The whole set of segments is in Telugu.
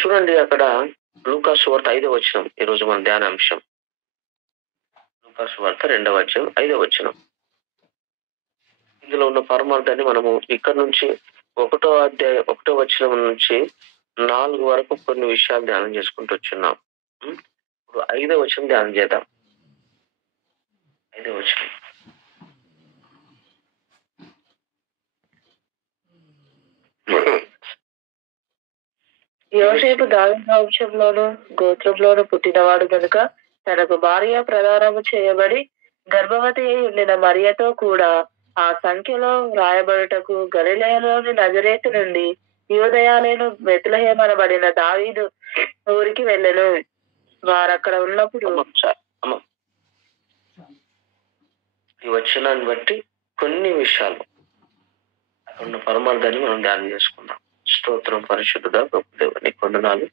చూడండి అక్కడ లూకా సువార్త 5వ వచనం ఈరోజు మన ధ్యానాంశం. లూకా సువార్త 2వ అధ్యాయం 5వ వచనం. ఇందులో ఉన్న పరమార్థాన్ని మనము ఇక్కడ నుంచి 1వ వచనం నుంచి 4 వరకు కొన్ని విషయాలు ధ్యానం చేసుకుంటూ వచ్చున్నాం. ఇప్పుడు 5వ వచనం ధ్యానం చేద్దాం. 5వ వచనం. యోసేపు దావీదు వంశంలోను గోత్రంలోను పుట్టినవాడు గనుక తనకు భార్య ప్రదానము చేయబడి గర్భవతి అయి ఉండిన మరియతో కూడా ఆ సంఖ్యలో రాయబడుటకు గలిలయలోని నజరేతు నుండి యూదయాలైన బెత్లెహేము అనబడిన దావీదు ఊరికి వెళ్ళెను. వారక్కడ ఉన్నప్పుడు ఈ వచనాన్ని బట్టి కొన్ని విషయాలు అక్కడ ఉన్న పరమార్థాన్ని మనం ధ్యానం చేసుకుందాం. స్తోత్రం పరిశుద్ధుడా గొప్ప దేవ, నీ కొందనాలు.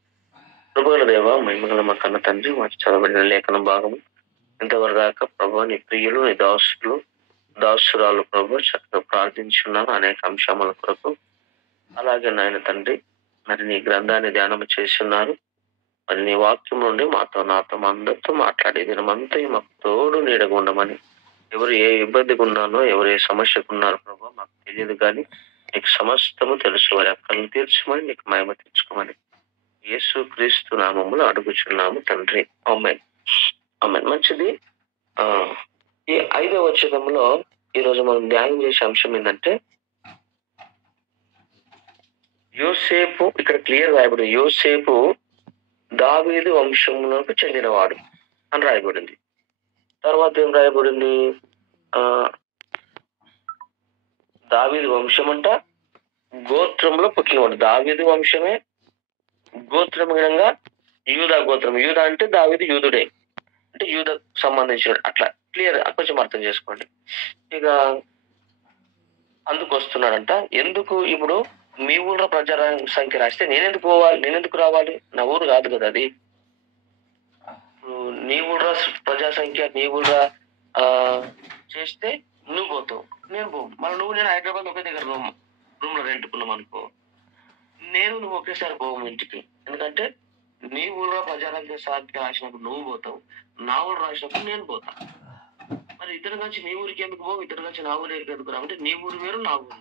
కృపగల దేవ, మహిమగల మా కన్న తండ్రి, మాకు చదవబడిన లేఖన భాగము ఇంతవరకు దాకా ప్రభు నీ ప్రియులు, నీ దాసురాలు ప్రభు చక్కగా ప్రార్థించున్నాను అనేక అంశముల కొరకు. అలాగే నాయన తండ్రి, మరి నీ గ్రంథాన్ని ధ్యానం చేసి ఉన్నారు. మరి నీ వాక్యం నుండి నాతో అందరితో మాట్లాడే దినమంతా మాకు తోడు నీడగా ఉండమని, ఎవరు ఏ ఇబ్బందిగా ఉన్నానో, ఎవరు ఏ సమస్యకు ఉన్నారో ప్రభు మాకు తెలియదు, కానీ నీకు సమస్తము తెలుసు. వారి అక్కలను తీర్చమని, నీకు మహిమ తెచ్చుకోమని యేసు క్రీస్తు నామములో అడుగుచున్నాము తండ్రి. ఆమేన్. ఆమేన్. మంచిది. ఈ 5వ వచనంలో ఈరోజు మనం ధ్యానం చేసే అంశం ఏంటంటే, యోసేపు, ఇక్కడ క్లియర్ రాయబడింది, యోసేపు దావీదు వంశమునకు చెందినవాడు అని రాయబడింది. తర్వాత ఏం రాయబడింది? దావీదు వంశం అంట గోత్రంలో పుట్టినవాడు. దావీదు వంశమే గోత్రం విధంగా యూదా గోత్రం. యూదా అంటే దావీదు యూదుడే, అంటే యూద సంబంధించిన, అట్లా క్లియర్ కొంచెం అర్థం చేసుకోండి. ఇక అందుకు వస్తున్నాడంట. ఎందుకు ఇప్పుడు మీ ఊళ్ళో ప్రజల సంఖ్య రాస్తే నేనెందుకు పోవాలి, నేనెందుకు రావాలి? నా ఊరు కాదు కదా అది. నీ ఊళ్ళో ప్రజా సంఖ్య, నీ ఊళ్ళో చేస్తే నువ్వు పోతావు, నేను పోవు. మళ్ళీ నేను హైదరాబాద్ ఒకే దగ్గర రూమ్ లో రెంట్కున్నాం అనుకో, నువ్వు ఒకేసారి పోవు ఇంటికి. ఎందుకంటే నీ ఊళ్ళో ప్రజారంగ సంఖ్య రాసినప్పుడు నువ్వు పోతావు, నా ఊరు రాసినప్పుడు నేను పోతా. మరి ఇద్దరు కలిసి నీ ఊరికి ఎందుకు పోవు, ఇద్దరు కలిసి నా ఊరికి ఎందుకు రా అంటే నీ ఊరు వేరు, నా ఊరు.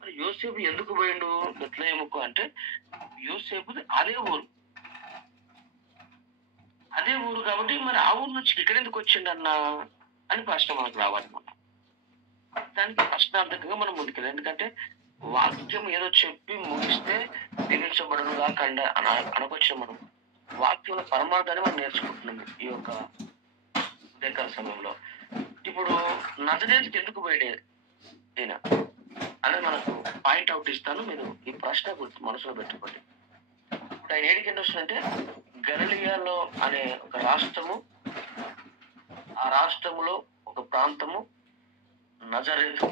మరి యోసేపు ఎందుకు పోయిండు బెత్లెహేముకు అంటే, యోసేపు అదే ఊరు కాబట్టి మరి ఆ ఊరు నుంచి ఇక్కడ ఎందుకు వచ్చిండు అన్నా అని ప్రశ్న మనకు రావాలన్నమాట. దానికి ప్రశ్నార్థకంగా మనం ముందుకెళ్ళాలి. ఎందుకంటే వాక్యం ఏదో చెప్పి ముగిస్తే దీవించబడను కాక అనకొచ్చిన మనం వాక్యంలో పరమార్థాన్ని మనం నేర్చుకుంటున్నాం ఈ యొక్క ఉదయకాల సమయంలో. ఇప్పుడు నజరేతుకి ఎందుకు పోయాడు ఈయన అనేది మనకు పాయింట్ అవుట్ ఇస్తాను. మీరు ఈ ప్రశ్న గుర్తు మనసులో పెట్టుకోండి. ఇప్పుడు ఆయన ఏడికి ఎందుకు వస్తుందంటే, గలిలయలో అనే ఒక రాష్ట్రము, ఆ రాష్ట్రములో ఒక ప్రాంతము నజరేతు.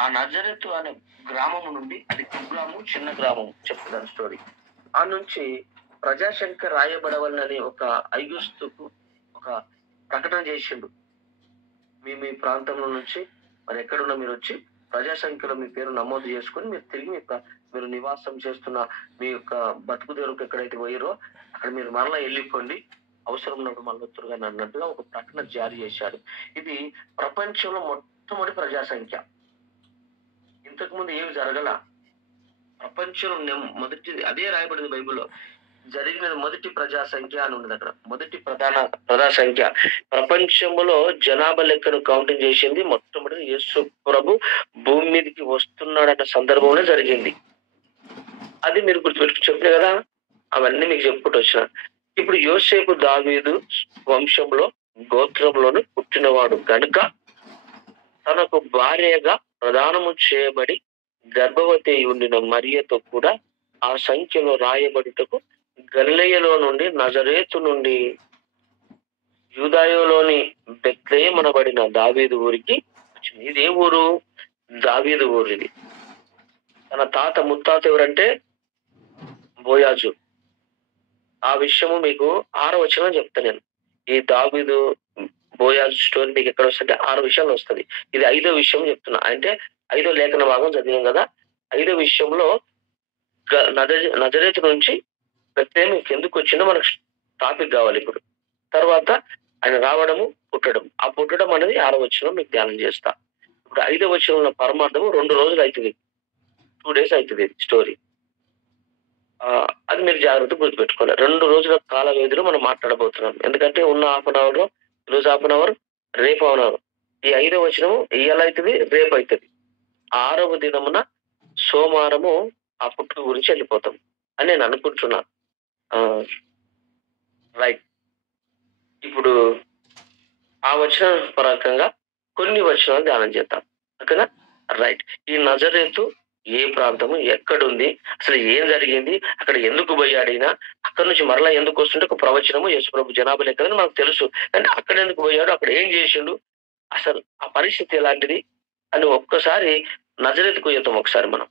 ఆ నజరేతు అనే గ్రామము నుండి, అది కుగ్రామం, చిన్న గ్రామం, చెప్తున్నాను స్టోరీ. ఆ నుంచి ప్రజాశంఖ్య రాయబడవలనని ఒక ఐగుస్తుకు ఒక ప్రకటన చేసిండు. మీ ప్రాంతంలో నుంచి మరి ఎక్కడున్నా మీరు వచ్చి ప్రజాసంఖ్యలో మీ పేరు నమోదు చేసుకుని మీరు తిరిగి మీరు నివాసం చేస్తున్న మీ యొక్క బతుకు తెరువుకు ఎక్కడైతే పోయారో అక్కడ మీరు మరలా వెళ్ళిపోండి, అవసరం ఉన్నప్పుడు మళ్ళీ వస్తురుగా అన్నట్టుగా ఒక ప్రకటన జారీ చేశాడు. ఇది ప్రపంచంలో మొట్టమొదటి ప్రజాసంఖ్య. ఇంతకు ముందు ఏమి జరగల. ప్రపంచంలో మొదటి, అదే రాయబడింది బైబిల్లో, జరిగిన మొదటి ప్రజాసంఖ్య అని ఉన్నది. అక్కడ మొదటి ప్రజాసంఖ్య ప్రపంచంలో జనాభా లెక్కను కౌంటింగ్ చేసింది మొట్టమొదటి యేసు ప్రభు భూమి మీదకి వస్తున్నాడన్న సందర్భంలో జరిగింది. అది మీరు గుర్తుపెట్టు చెప్పిన కదా, అవన్నీ మీకు చెప్పుకుంటూ వచ్చిన. ఇప్పుడు యోసేపు దావీదు వంశంలో గోత్రంలోని పుట్టినవాడు కనుక తనకు భార్యగా ప్రదానము చేయబడి గర్భవతి ఉండిన మరియతో కూడా ఆ సంఖ్యలో రాయబడుటకు గలిలయలో నుండి, నజరేతు నుండి యూదాయోలోని బెత్లెహేము అనబడిన దావీదు ఊరికి వచ్చింది. ఇది ఏ ఊరు? దావీదు ఊరు. ఇది తన తాత ముత్తాత ఎవరంటే బోయాజు. ఆ విషయము మీకు 6వ వచనం చెప్తా నేను. ఈ దావీదు బోయాజు స్టోరీ మీకు ఎక్కడ వస్తుంటే 6 విషయాలు వస్తుంది. ఇది 5వ విషయం చెప్తున్నా. అంటే 5వ లేఖన భాగం చదివాం కదా. 5వ విషయంలో నజరేతు నుంచి బెత్లెహేము ఎందుకు వచ్చిందో మనకు టాపిక్ కావాలి ఇప్పుడు. తర్వాత ఆయన రావడము, పుట్టడం. ఆ పుట్టడం అనేది 6వ వచనం మీకు ధ్యానం చేస్తా. ఇప్పుడు 5వ వచనంలో పరమార్థము 2 రోజులు అవుతుంది, 2 days అవుతుంది స్టోరీ. అది మీరు జాగ్రత్తగా గుర్తుపెట్టుకోవాలి. 2 రోజుల కాల వ్యవధిలో మనం మాట్లాడబోతున్నాం. ఎందుకంటే ఉన్న హాఫ్ అన్ అవర్ లో ఈరోజు హాఫ్ అన్ అవర్, రేపు హాఫ్ అన్ అవర్. ఈ 5వ వచనము ఇవాళ అవుతుంది, రేపు అవుతుంది. 6వ దినమున సోమవారము ఆ పుట్టుక గురించి వెళ్ళిపోతాం అని నేను అనుకుంటున్నా. రైట్. ఇప్పుడు ఆ వచన పరకంగా కొన్ని వచనాలు ధ్యానం చేద్దాం. ఓకేనా? రైట్. ఈ నజరేతు ఏ ప్రాంతము, ఎక్కడుంది, అసలు ఏం జరిగింది, అక్కడ ఎందుకు పోయాడినా, అక్కడ నుంచి మరలా ఎందుకు వస్తుంటే ఒక ప్రవచనము, యేసుప్రభు జనాభా లెక్కదని మనకు తెలుసు. అంటే అక్కడ ఎందుకు పోయాడు, అక్కడ ఏం చేసిండు, అసలు ఆ పరిస్థితి ఎలాంటిది అని ఒక్కసారి నజరేతుకు పోయేద్దాం ఒకసారి మనం.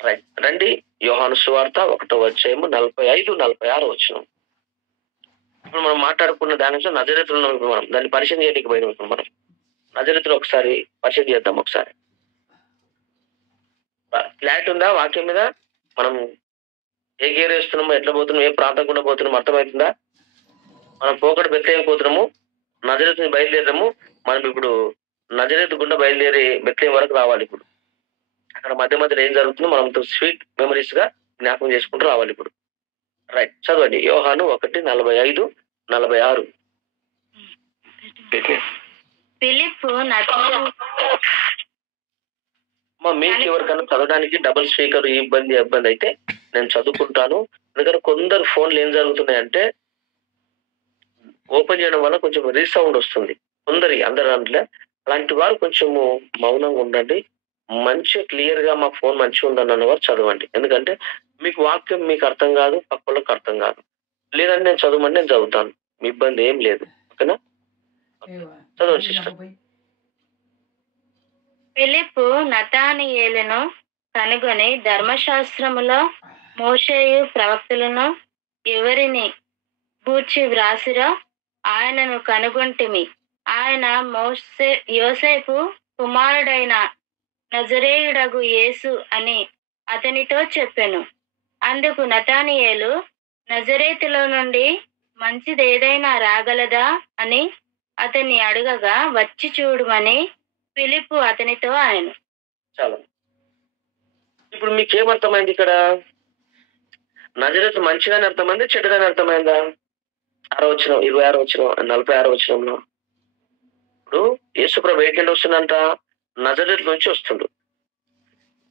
రైట్. రండి. యోహాను సువార్త 1వ అధ్యాయము 45, 46 వచనం. ఇప్పుడు మనం మాట్లాడుకున్న దాని నుంచి నజరేతులో ఉన్నాం. ఇప్పుడు మనం దాన్ని పరిచయం చేయడానికి పోయినాం. ఇప్పుడు మనం నజరేతులో ఒకసారి పరిచయం చేద్దాం. ఒకసారి ఫ్లాట్ ఉందా వాక్యం మీద? మనం ఏ గేర్ వేస్తున్నాము, ఎట్లా పోతున్నాము, ఏ ప్రాంతం కూడా పోతున్నాము అర్థమవుతుందా? మనం పోకడ బెత్లెహేము పోతున్నాము, నజరేతు నుంచి బయలుదేరాము. మనం ఇప్పుడు నజరేతు గుండా బయలుదేరి బెత్లెహేము వరకు రావాలి. ఇప్పుడు అక్కడ మధ్య మధ్యలో ఏం జరుగుతుందో మనం స్వీట్ మెమరీస్ గా జ్ఞాపకం చేసుకుంటూ రావాలి ఇప్పుడు. రైట్. చదవండి. యోహాను 1:45, 46. ఫిలిప్పు మీకు ఎవరికైనా చదవడానికి డబుల్ స్పీకర్ ఇబ్బంది అయితే నేను చదువుకుంటాను. ఎందుకంటే కొందరు ఫోన్లు ఏం జరుగుతున్నాయంటే ఓపెన్ చేయడం వల్ల కొంచెం రీసౌండ్ వస్తుంది. అందరు అంటే అలాంటి వారు కొంచెము మౌనంగా ఉండండి. మంచిగా క్లియర్ గా మా ఫోన్ మంచిగా ఉందని అన్నవారు చదవండి. ఎందుకంటే మీకు వాక్యం మీకు అర్థం కాదు, పక్కలకు అర్థం కాదు. లేదంటే నేను చదవమంటే నేను చదువుతాను, మీ ఇబ్బంది ఏం లేదు. ఓకేనా? చదవండి సిస్టర్. ఫిలిప్పు నతానియేలును కనుగొని ధర్మశాస్త్రములో మోషేయు ప్రవక్తలను ఎవరిని గూర్చి వ్రాసిరో ఆయనను కనుగొంటిమి. ఆయన యోసేపు కుమారుడైన నజరేయుడగు యేసు అని అతనితో చెప్పెను. అందుకు నతానియేలు, నజరేతులో నుండి మంచిదేదైనా రాగలదా అని అతన్ని అడగగా, వచ్చి చూడమని ఫిలిప్పు అతనితో ఆయన. చాలా. ఇప్పుడు మీకేమర్థమైంది ఇక్కడ? నజరేతు మంచిగానే అర్థమైంది, చెడుగానే అర్థమైందా? 6వ వచనం, 26వ వచనం, 46వ వచనంలో ఇప్పుడు యేసుప్రభు ఎక్కడి వస్తుందంట? నజరేతు నుంచి వస్తుండు.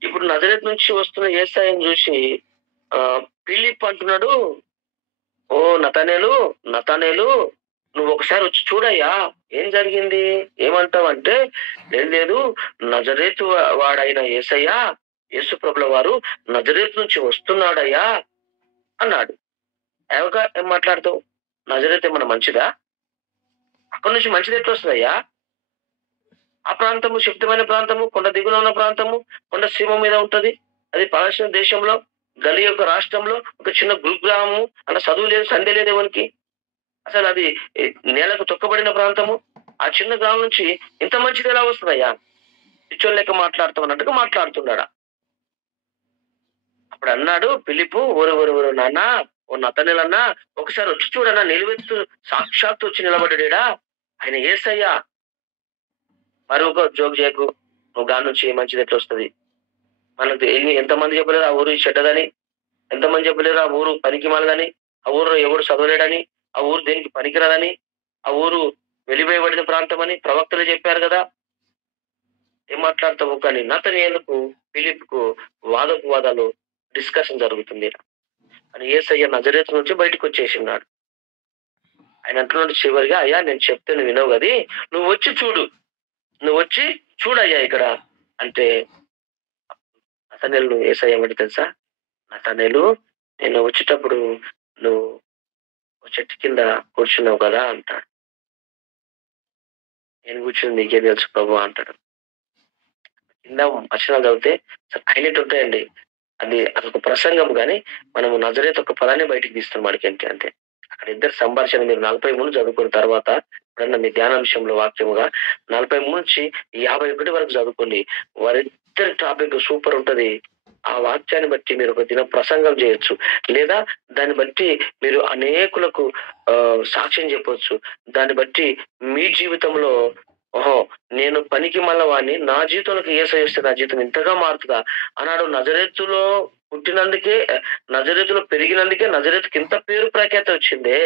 ఇప్పుడు నజరేతు నుంచి వస్తున్న యేసయ్యను చూసి ఫిలిప్ అంటున్నాడు, ఓ నతానేలు నువ్వు ఒకసారి వచ్చి చూడయ్యా, ఏం జరిగింది, ఏమంటావంటే, లేదు నజరేతు వాడైన యేసయ్య, యేసుప్రభుల వారు నజరేతు నుంచి వస్తున్నాడయ్యా అన్నాడు. ఏం మాట్లాడతావు? నజరేతు ఏమన్నా మంచిదా? అక్కడ నుంచి మంచిది ఎట్లా వస్తుందయ్యా? ఆ ప్రాంతము శక్తిమైన ప్రాంతము, కొండ దిగున ఉన్న ప్రాంతము, కొండ సీమ మీద ఉంటది. అది పాలస్తీనా దేశంలో గలి యొక్క రాష్ట్రంలో ఒక చిన్న గురుగ్రామము. అలా చదువు లేదు, సంధ్య లేదు ఎవరికి. అసలు అది నేలకు తొక్కబడిన ప్రాంతము. ఆ చిన్న గ్రామం నుంచి ఇంత మంచిది ఎలా వస్తుందయ్యా? పిచ్చోళ్ళ లెక్క మాట్లాడుతాం అన్నట్టుగా మాట్లాడుతున్నాడా. అప్పుడు అన్నాడు ఫిలిప్పు, ఓరు నాన్న, ఓ నతనేలు అన్నా, ఒకసారి వచ్చి చూడన్నా, నిలువెత్తు సాక్షాత్తు వచ్చి నిలబడ్డాడా ఆయన యేసయ్యా. మరి ఒక జోక్ చేయకు, నువ్వు గాని నుంచి మంచిది ఎట్లా వస్తుంది? మనకు ఎంతమంది చెప్పలేరు ఆ ఊరు చెడ్డదని, ఎంతమంది చెప్పలేరు ఆ ఊరు పనికి మాలదని, ఆ ఊరు ఎవరు చదవలేడని, ఆ ఊరు దేనికి పనికిరాదని, ఆ ఊరు వెలివేయబడిన ప్రాంతం అని ప్రవక్తలు చెప్పారు కదా. ఏం మాట్లాడతావు? కానీ నతనేలుకు ఫిలిప్కు వాదాలు డిస్కషన్ జరుగుతుంది. అని యేసయ్య నజరేతు నుంచి బయటకు వచ్చేసినాడు. ఆయన అంటున్నాడు చివరిగా, అయ్యా నేను చెప్తే నువ్వు వినవు కది, నువ్వు వచ్చి చూడయ్యా ఇక్కడ అంటే. నతనేలు యేసయ్య ఏమంటే తెలుసా? నతనేలు, నేను వచ్చేటప్పుడు నువ్వు చెట్టు కింద కూర్చున్నావు కదా అంటాడు. నేను కూర్చుని నీకే తెలుసు ప్రభు అంటాడు. కింద వచనాలు చదివితే హైలైట్ ఉంటాయండి. అదొక ప్రసంగం, కానీ మనము నజరేతు ఒక పదాన్ని బయటికి తీస్తాం మనకేంటి అంటే. అక్కడ ఇద్దరు సంభాషణ మీరు 43 చదువుకున్న తర్వాత ఎప్పుడన్నా మీ ధ్యానాంశంలో వాక్యముగా 43 నుంచి 51 వరకు చదువుకోండి. వారిద్దరి టాపిక్ సూపర్ ఉంటది. ఆ వాక్యాన్ని బట్టి మీరు ఒక దిన ప్రసంగం చేయొచ్చు. లేదా దాన్ని బట్టి మీరు అనేకులకు సాక్ష్యం చెప్పొచ్చు. దాన్ని బట్టి మీ జీవితంలో ఓహో! నేను పనికిమాలిన వాడిని. నా జీవితంలోకి యేసయ్య వస్తే నా జీవితం ఇంతగా మారుతదా? ఆనాడు నజరేతులో పుట్టినందుకే నజరేతులో పెరిగినందుకే నజరేతుకి ఇంత పేరు ప్రఖ్యాతి వచ్చిందే.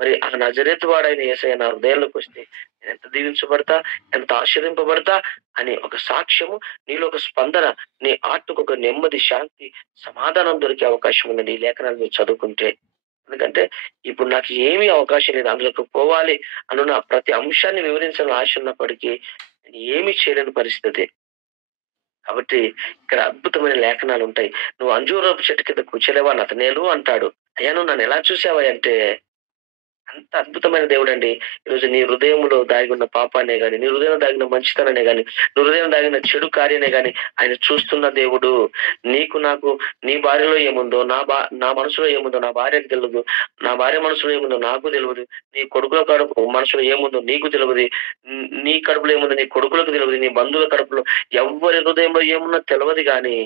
మరి ఆ నజరేతు వాడైన యేసయ్య నా హృదయంలోకి వస్తే నేనెంత దీవించబడతా, ఎంత ఆశీర్వదింపబడతా అని ఒక సాక్ష్యము, నీలో ఒక స్పందన, నీ ఆత్మకు ఒక నెమ్మది, శాంతి, సమాధానం దొరికే అవకాశం ఉందండి ఈ లేఖనాలు మీరు చదువుకుంటే. ఎందుకంటే ఇప్పుడు నాకు ఏమీ అవకాశం లేదు. అందులోకి పోవాలి అనున్న ప్రతి అంశాన్ని వివరించాలని ఆశ ఉన్నప్పటికీ నేను ఏమీ చేయలేని పరిస్థితి. కాబట్టి ఇక్కడ అద్భుతమైన లేఖనాలుంటాయి. "నువ్వు అంజూరపు చెట్టు కింద కూర్చోలేవా నతనేలు" అంటాడు. "అయ్యా నువ్వు నన్నెలా చూసావయ్యా" అంటే అంత అద్భుతమైన దేవుడండి. ఈరోజు నీ హృదయంలో దాగున్న పాపాన్నే గాని, నీ హృదయంలో దాగిన మంచితనాన్నే గాని, నీ హృదయంలో దాగిన చెడు కార్యాన్నే గాని ఆయన చూస్తున్న దేవుడు. నీకు నాకు నీ భార్యలో ఏముందో, నా మనసులో ఏముందో నా భార్యకు తెలవదు. నా భార్య మనసులో ఏముందో నాకు తెలవదు. నీ కొడుకుల మనసులో ఏముందో నీకు తెలవది. నీ కడుపులో ఏముందో నీ కొడుకులకు తెలవదు. నీ బంధువుల కడుపులో ఎవ్వరి హృదయంలో ఏమున్నో తెలవదు గాని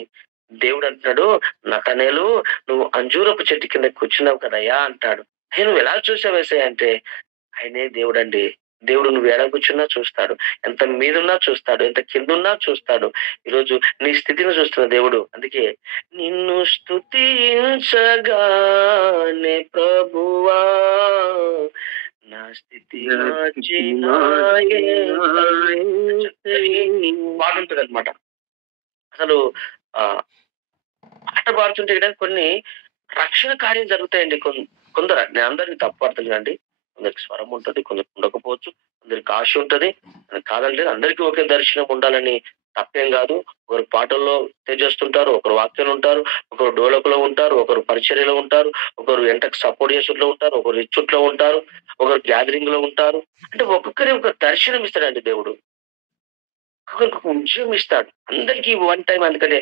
దేవుడు అంటున్నాడు, "నతనేలు నువ్వు అంజూరపు చెట్టు కింద కూర్చున్నావు కదయ్యా" అంటాడు. "హే! నువ్వెలా చూసావు యేసయ్య" అంటే ఆయనే దేవుడండి. దేవుడు నువ్వు ఏడ కూర్చున్నా చూస్తాడు. ఎంత మీదున్నా చూస్తాడు. ఎంత కిందున్నా చూస్తాడు. ఈరోజు నీ స్థితిని చూస్తున్న దేవుడు. అందుకే నిన్ను స్తుతించగానే ప్రభువా నా స్థితి మార్చిన పాటుంటదనమాట. అసలు ఆహ్, పాట పాడుతుంటే కూడా కొన్ని రక్షణ కార్యం జరుగుతాయండి. కొందరు నేను అందరిని తప్పు అర్థం కాదండి. కొందరికి స్వరం ఉంటది. కొందరికి ఉండకపోవచ్చు. కొందరికి ఆశ ఉంటది. కాదండి అందరికీ ఒకే దర్శనం ఉండాలని తప్పేం గాదు. ఒకరు పాటల్లో తేజేస్తుంటారు. ఒకరు వాక్యంలో ఉంటారు. ఒకరు డోలకులో ఉంటారు. ఒకరు పరిచర్యలో ఉంటారు. ఒకరు ఎంటకి సపోర్ట్ చేసుట్లో ఉంటారు. ఒకరు ఇచ్చుట్లో ఉంటారు. ఒకరు గ్యాదరింగ్‌లో ఉంటారు. అంటే ఒక్కొక్కరికి ఒక దర్శనం ఇస్తాడండి దేవుడు. ఒక్కొక్కరికి ఒక ఉద్యోగం ఇస్తాడు. అందరికీ వన్ టైమ్ అందుకనే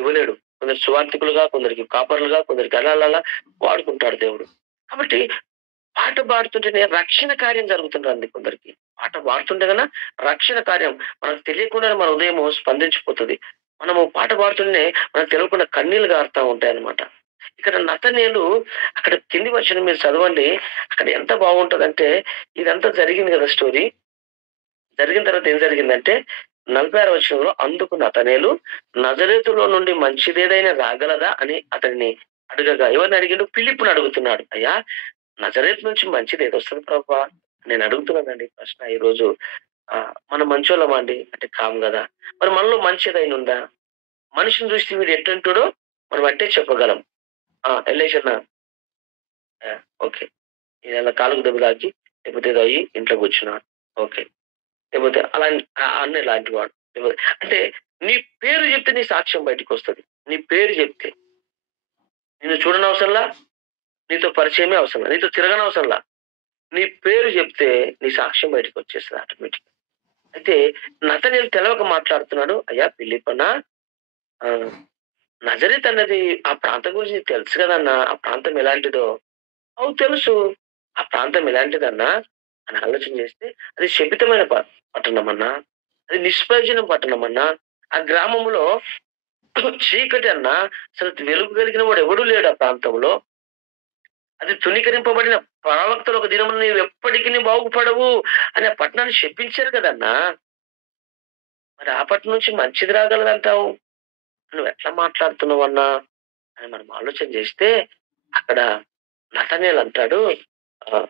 ఇవ్వలేడు. కొందరు సువార్థికులుగా, కొందరికి కాపరులుగా, కొందరికి అలా వాడుకుంటాడు దేవుడు. కాబట్టి పాట పాడుతుంటేనే రక్షణ కార్యం జరుగుతుందండి కొందరికి. పాట పాడుతుంటే గన రక్షణ కార్యం మనకు తెలియకుండానే మన హృదయము స్పందించిపోతది. మనము పాట పాడుతుంటేనే మనకు తెలవకుండా కన్నీళ్లు గారుతా ఉంటాయన్నమాట. ఇక్కడ నతనేలు అక్కడ కింది వచనం మీరు చదవండి. అక్కడ ఎంత బాగుంటదంటే ఇదంతా జరిగింది గదా స్టోరీ. జరిగిన తర్వాత ఏం జరిగిందంటే 46వ వచనంలో అందుకు నతనేలు నజరేతులో నుండి మంచిదేదైనా రాగలదా అని అతనిని అడగగా ఎవరిని అడిగిండు? ఫిలిప్పుని అడుగుతున్నాడు. అయ్యా నజరేతు నుంచి మంచిది ఏదొస్తది ప్రభా? నేను అడుగుతున్నానండి ప్రశ్న ఈరోజు. మనం మంచోళ్ళమా అండి? అంటే కాము గదా! మరి మనలో మంచి ఏదైనా ఉందా? మనిషిని చూస్తే వీడు ఎట్టుంటాడో మనం అట్టే చెప్పగలం. ఎల్లేసన్నా ఓకే. ఈయన కాలుకు దెబ్బ తాకి లేకపోతే ఏదో అయ్యి ఇంట్లో కూర్చున్నాడు. ఓకే. లేకపోతే అలా అన్న ఇలాంటి వాడు. లేకపోతే అంటే నీ పేరు చెప్తే నీ సాక్ష్యం బయటికొస్తది. నీ పేరు చెప్తే. నిన్ను చూడనవసరంలా, నీతో పరిచయమే అవసరంలా, నీతో తిరగనవసరంలా. నీ పేరు చెప్తే నీ సాక్ష్యం బయటకొచ్చేస్తది ఆటోమేటిక్‌గా. అయితే నతనయేలు తెలవక మాట్లాడుతున్నాడు. "అయ్యా ఫిలిప్పన్నా ఆహ్, నజరేత్ అన్నది ఆ ప్రాంతం గురించి నీకు తెలుసు కదన్నా! ఆ ప్రాంతం ఎలాంటిదో?" "అవు తెలుసు. ఆ ప్రాంతం ఎలాంటిదన్నా?" అని ఆలోచన చేస్తే అది శపితమైన పట్టణమన్నా. అది నిష్ప్రయోజనం పట్టణమన్నా. ఆ గ్రామంలో చీకటి అన్నా. అసలు వెలుగు కలిగిన వాడు ఎవడు లేడు ఆ ప్రాంతంలో. అది తృణీకరింపబడిన ప్రవక్తలు ఒక దినమున నీవెప్పటికిని బాగుపడవు అని ఆ పట్టణాన్ని శపించారు కదన్నా! మరి ఆ పట్టణం నుంచి మంచిది రాగలదంటావు? నువ్వెట్లా మాట్లాడుతున్నావన్నా? అని మనం ఆలోచన చేస్తే అక్కడ నతనేలు అంటాడు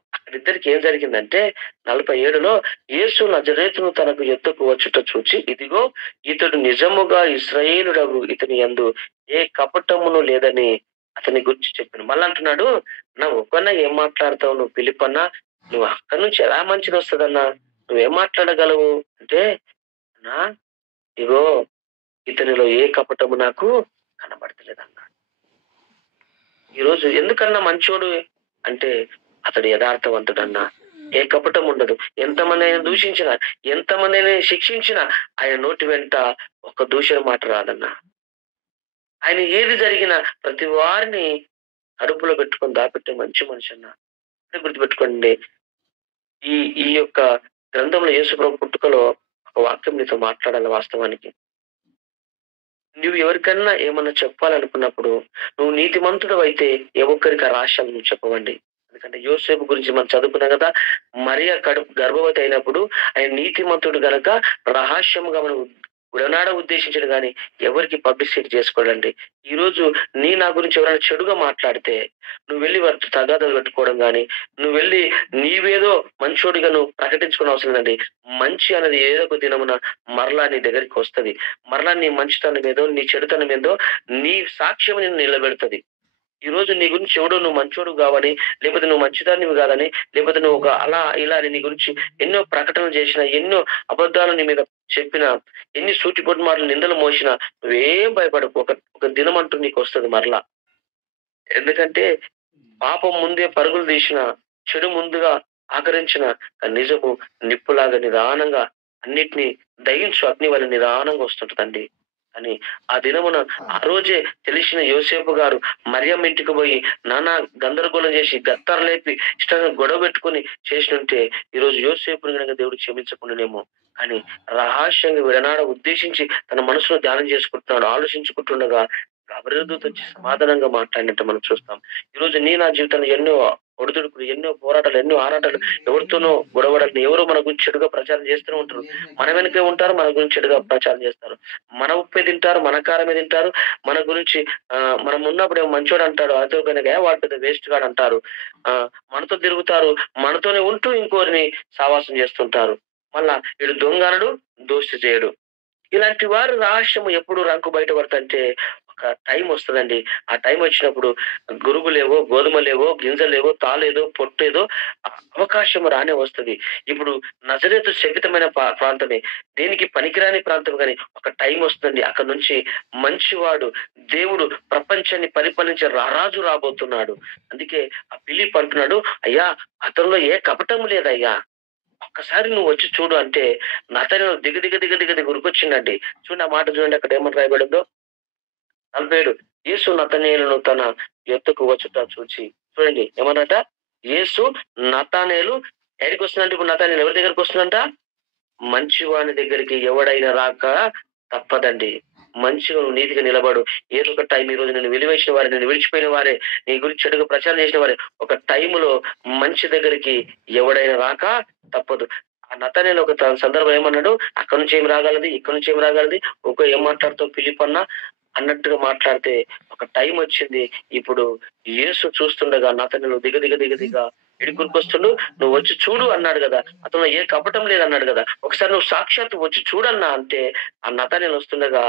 అక్కడిద్దరికి ఏం జరిగిందంటే 47లో యేసు నజరేతును తనకు ఎద్దుకు వచ్చుట చూచి ఇదిగో ఇతడు నిజముగా ఇశ్రాయేలుడగు ఇతని యందు ఏ కపటమును లేదని అతని గురించి చెప్పాను. మళ్ళా అంటున్నాడు, ఒక్కన్నా ఏం మాట్లాడతావు నువ్వు ఫిలిప్పన్నా? నువ్వు అక్కడి నుంచి ఎలా మంచిదొస్తదన్నా? నువ్వేం మాట్లాడగలవు? అంటే అన్నా ఇగో ఇతనిలో ఏ కపటము నాకు కనబడతలేదన్నాడు. ఈరోజు ఎందుకన్నా మంచోడు అంటే అతడు యథార్థవంతుడన్నా. ఏ కపటం ఉండదు. ఎంతమందైనా దూషించినా, ఎంతమందైనా శిక్షించినా ఆయన నోటి వెంట ఒక దూషణ మాట రాదన్నా. ఆయన ఏది జరిగినా ప్రతి వారిని అదుపులో పెట్టుకొని దాపెట్టే మంచి మనిషన్నా. అంటే గుర్తుపెట్టుకోండి. ఈ ఈ యొక్క గ్రంథంలో యేసుప్రభు పుట్టుకలో ఒక వాక్యం నీతో మాట్లాడాలి వాస్తవానికి. నువ్వు ఎవరికన్నా ఏమన్నా చెప్పాలనుకున్నప్పుడు నువ్వు నీతిమంతుడు అయితే ఏ ఒక్కరికి ఆ రహస్యాలు నువ్వు చెప్పవండి. ఎందుకంటే యోసేపు గురించి మనం చదువుకున్నాం కదా! మరియ గర్భవతి అయినప్పుడు ఆయన నీతిమంతుడు గనక రహస్యముగా మనం ఉడనాడ ఉద్దేశించడు గాని ఎవరికి పబ్లిసిటీ చేసుకోడండి. ఈరోజు నా గురించి ఎవరైనా చెడుగా మాట్లాడితే నువ్వు వెళ్లి వారితో తగాదాలు పెట్టుకోవడం గాని, నువ్వు వెళ్లి నీవేదో మంచోడిగా నువ్వు ప్రకటించుకోవడం అవసరం లేదండి. మంచి అనేది ఏదో ఒక దినమున మరలా నీ దగ్గరికి వస్తది. మరలా నీ మంచితనం ఏదో, నీ చెడుతనం ఏందో నీ సాక్ష్యం నిన్ను నిలబెడతది. ఈరోజు నీ గురించి ఎవడో నువ్వు మంచోడు కావని, లేకపోతే నువ్వు మంచిదానివి కాదని, లేకపోతే నువ్వు ఒక అలా ఇలా అని నీ గురించి ఎన్నో ప్రకటనలు చేసినా, ఎన్నో అబద్ధాలు నీ మీద చెప్పినా, ఎన్ని సూటిపోటి మాటలు నిందలు మోసినా నువ్వేం భయపడకు. ఒక ఒక దినమంటూ నీకొస్తది మరలా. ఎందుకంటే పాపం ముందే పరుగులు తీసిన, చెడు ముందుగా ఆకరించిన నిజము నిప్పులాగా నిదానంగా అన్నిటిని దహించు అగ్ని వలె నిదానంగా వస్తుంటదండి. అని ఆ దినమున ఆ రోజే తెలిసిన యోసేపు గారు మరియమ్మ ఇంటికి పోయి నానా గందరగోళం చేసి గత్తర లేపి ఇష్టంగా గొడవ పెట్టుకొని చేసినుంటే ఈరోజు యోసేపుని గనుక దేవుడు క్షమించకుండానేమో. కానీ రహస్యంగా విడనాడ ఉద్దేశించి తన మనసులో ధ్యానం చేసుకుంటున్నాడు, ఆలోచించుకుంటుండగా గబరీదూత వచ్చి సమాధానంగా మాట్లాడినట్టు మనం చూస్తాం. ఈరోజు నా జీవితంలో ఎన్నో ఒడిదుడుకులు, ఎన్నో పోరాటాలు, ఎన్నో ఆరాటాలు, ఎవరితోనో గొడవడాలని ఎవరో మన గురించి చెడుగా ప్రచారం చేస్తూనే ఉంటారు. మన వెనకే ఉంటారు, మన గురించి చెడుగా ప్రచారం చేస్తారు. మన ఉప్పే తింటారు, మన కారమే తింటారు. మన గురించి మనం ఉన్నప్పుడేమో మంచోడు అంటాడు. అదో కనుక వాడు పెద్ద వేస్ట్ గాడు అంటారు. మనతో తిరుగుతారు. మనతోనే ఉంటూ ఇంకోరిని సావాసం చేస్తుంటారు. మళ్ళా వీడు దొంగ అనడు, దోస్తీ చేయడు. ఇలాంటి వారు రహస్యము ఎప్పుడు రంకు బయటపడతంటే ఒక టైం వస్తదండి. ఆ టైం వచ్చినప్పుడు గురుగులేవో, గోధుమలేవో, గింజలేవో, తాలేదో, పొట్టేదో అవకాశం రానే వస్తది. ఇప్పుడు నజరేతు శపితమైన ప్రాంతమే. దేనికి పనికిరాని ప్రాంతం గాని ఒక టైం వస్తుందండి. అక్కడి నుంచి మంచివాడు దేవుడు ప్రపంచాన్ని పరిపాలించే రారాజు రాబోతున్నాడు. అందుకే ఆ ఫిలిప్ అంటున్నాడు, అయ్యా అతనిలో ఏ కపటం లేదయ్యా. ఒక్కసారి నువ్వు వచ్చి చూడు అంటే నతనేలు దిగ దిగ దిగ దిగ దిగ ఉరికొచ్చిండండి. చూడండి ఆ మాట చూడండి అక్కడ ఏమని రాయబడిందో. 47 యేసు నతనేలును తన యొద్దకు వచ్చుట చూచి చూడండి ఏమన్నట యేసు నతానేలు ఎక్కడికి వస్తుందంటే ఇప్పుడు నతానేలు ఎవరి దగ్గరికి వస్తుందంట? మంచివాని దగ్గరికి ఎవడైనా రాక తప్పదండి. మంచిగా నువ్వు నీతిగా నిలబడు. ఏదో ఒక టైం ఈ రోజు నేను వెలివేసిన వారే, నేను విడిచిపోయిన వారే, నీ గురించి చెడుగా ప్రచారం చేసిన వారే ఒక టైములో మంచి దగ్గరికి ఎవడైనా రాక తప్పదు. ఆ నతనేలు ఒక సందర్భం ఏమన్నాడు? అక్కడి నుంచి ఏమి రాగలది, ఇక్కడి నుంచి ఏమి రాగలది, ఏం మాట్లాడుతావు ఫిలిప్ అన్నట్టుగా మాట్లాడితే ఒక టైం వచ్చింది. ఇప్పుడు యేసు చూస్తుండగా నతనేలు దిగ దిగ దిగ దిగ ఇడుకురికొస్తుండు, నువ్వు వచ్చి చూడు అన్నాడు కదా. అతను ఏ కపటం లేదన్నాడు కదా. ఒకసారి నువ్వు సాక్షాత్తు వచ్చి చూడన్నా అంటే ఆ నతనేలు వస్తుండగా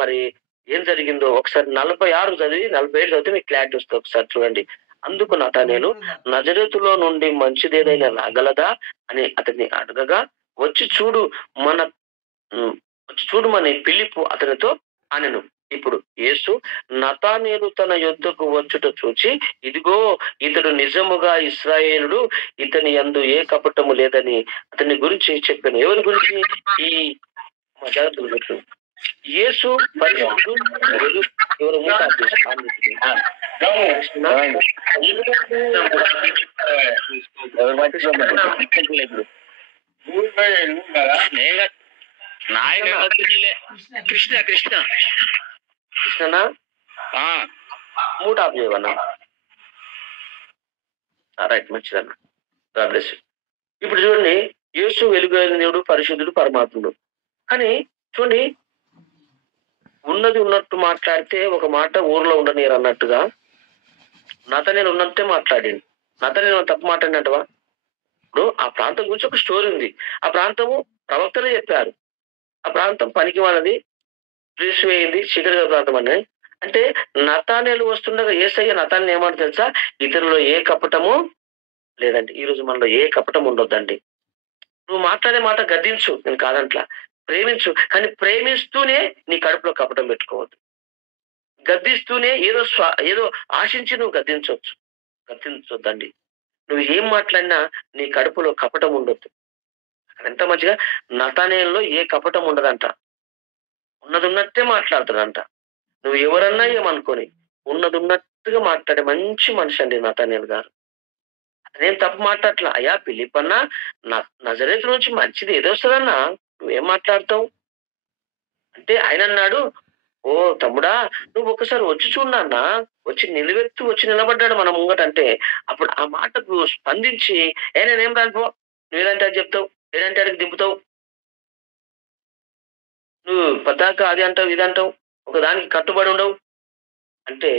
మరి ఏం జరిగిందో ఒకసారి 46 చదివి 47 చదివితే మీకు క్లారిటీ వస్తుంది. ఒకసారి చూడండి. అందుకు నతనేలు నజరేతులో నుండి మంచిదేదైనా రాగలదా అని అతన్ని అడగగా వచ్చి చూడు మన వచ్చి చూడమని ఫిలిప్పు అతనితో అనెను. ఇప్పుడు యేసు నతానేలు తన యొద్దకు వచ్చుట చూచి ఇదిగో ఇతడు నిజముగా ఇశ్రాయేలుడు, ఇతని యందు ఏ కపటము లేదని అతని గురించి చెప్పాను. ఎవరి గురించి? ఈ జాగ్రత్తలు పెట్టు. యేసు పరిశుద్ధుడు ఎవరు కృష్ణ కృష్ణ కృష్ణనా మూట ఆఫ్ చేయవన్నా. రైట్, మంచిదన్నా. God bless you. ఇప్పుడు చూడండి, యేసు వెలుగైన దేవుడు, పరిశుద్ధుడు, పరమాత్ముడు. కానీ చూడండి, ఉన్నది ఉన్నట్టు మాట్లాడితే ఒక మాట ఊర్లో ఉండనీరు అన్నట్టుగా నతనేలు ఉన్నట్టే మాట్లాడింది. నతనేలు తప్పు మాట్లాడినట్టువా? ఇప్పుడు ఆ ప్రాంతం గురించి ఒక స్టోరీ ఉంది. ఆ ప్రాంతము ప్రవక్తలే చెప్పారు. ఆ ప్రాంతం పనికి వాళ్ళది, వేయింది, శిఖరగల ప్రాంతం అని. అంటే నతానేలు వస్తుండగా యేసయ్య నతానేలు ఏమంటే తెలుసా? ఇతరులో ఏ కపటము లేదండి. ఈ రోజు మనలో ఏ కపటం ఉండొద్దండి. నువ్వు మాట్లాడే మాట గద్దించు, నేను కాదంట్లా. ప్రేమించు, కానీ ప్రేమిస్తూనే నీ కడుపులో కపటం పెట్టుకోవద్దు. గద్దిస్తూనే ఏదో ఆశించి నువ్వు గద్దించొద్దండి. నువ్వు ఏం మాట్లాడినా నీ కడుపులో కపటం ఉండొద్దు. ఎంత మంచిగా నతానేలులో ఏ కపటం ఉండదంట. ఉన్నది ఉన్నట్టే మాట్లాడుతాడంట. నువ్వు ఎవరన్నా ఏమనుకోని ఉన్నది ఉన్నట్టుగా మాట్లాడే మంచి మనిషి అండి నతానేలు గారు. అదేం తప్పు మాట్లాడట్లా. అయ్యా ఫిలిప్ అన్నా, నజరేతు నుంచి మంచిది ఏదో వస్తుందన్నా, నువ్వేం మాట్లాడతావు అంటే ఆయన అన్నాడు, ఓ తమ్ముడా, నువ్వు ఒకసారి వచ్చి చూడు నాన్న, వచ్చి నిలువెత్తు వచ్చి నిలబడ్డాడు మన ముంగట అంటే, అప్పుడు ఆ మాటకు స్పందించి, నేనేం రాను పో, నువ్వేదంటే అది చెప్తావు, ఏదంటే అడిగి దింపుతావు, నువ్వు పద్దాక అది అంటావు ఇది అంటావు, ఒకదానికి కట్టుబడి ఉండవు అంటే,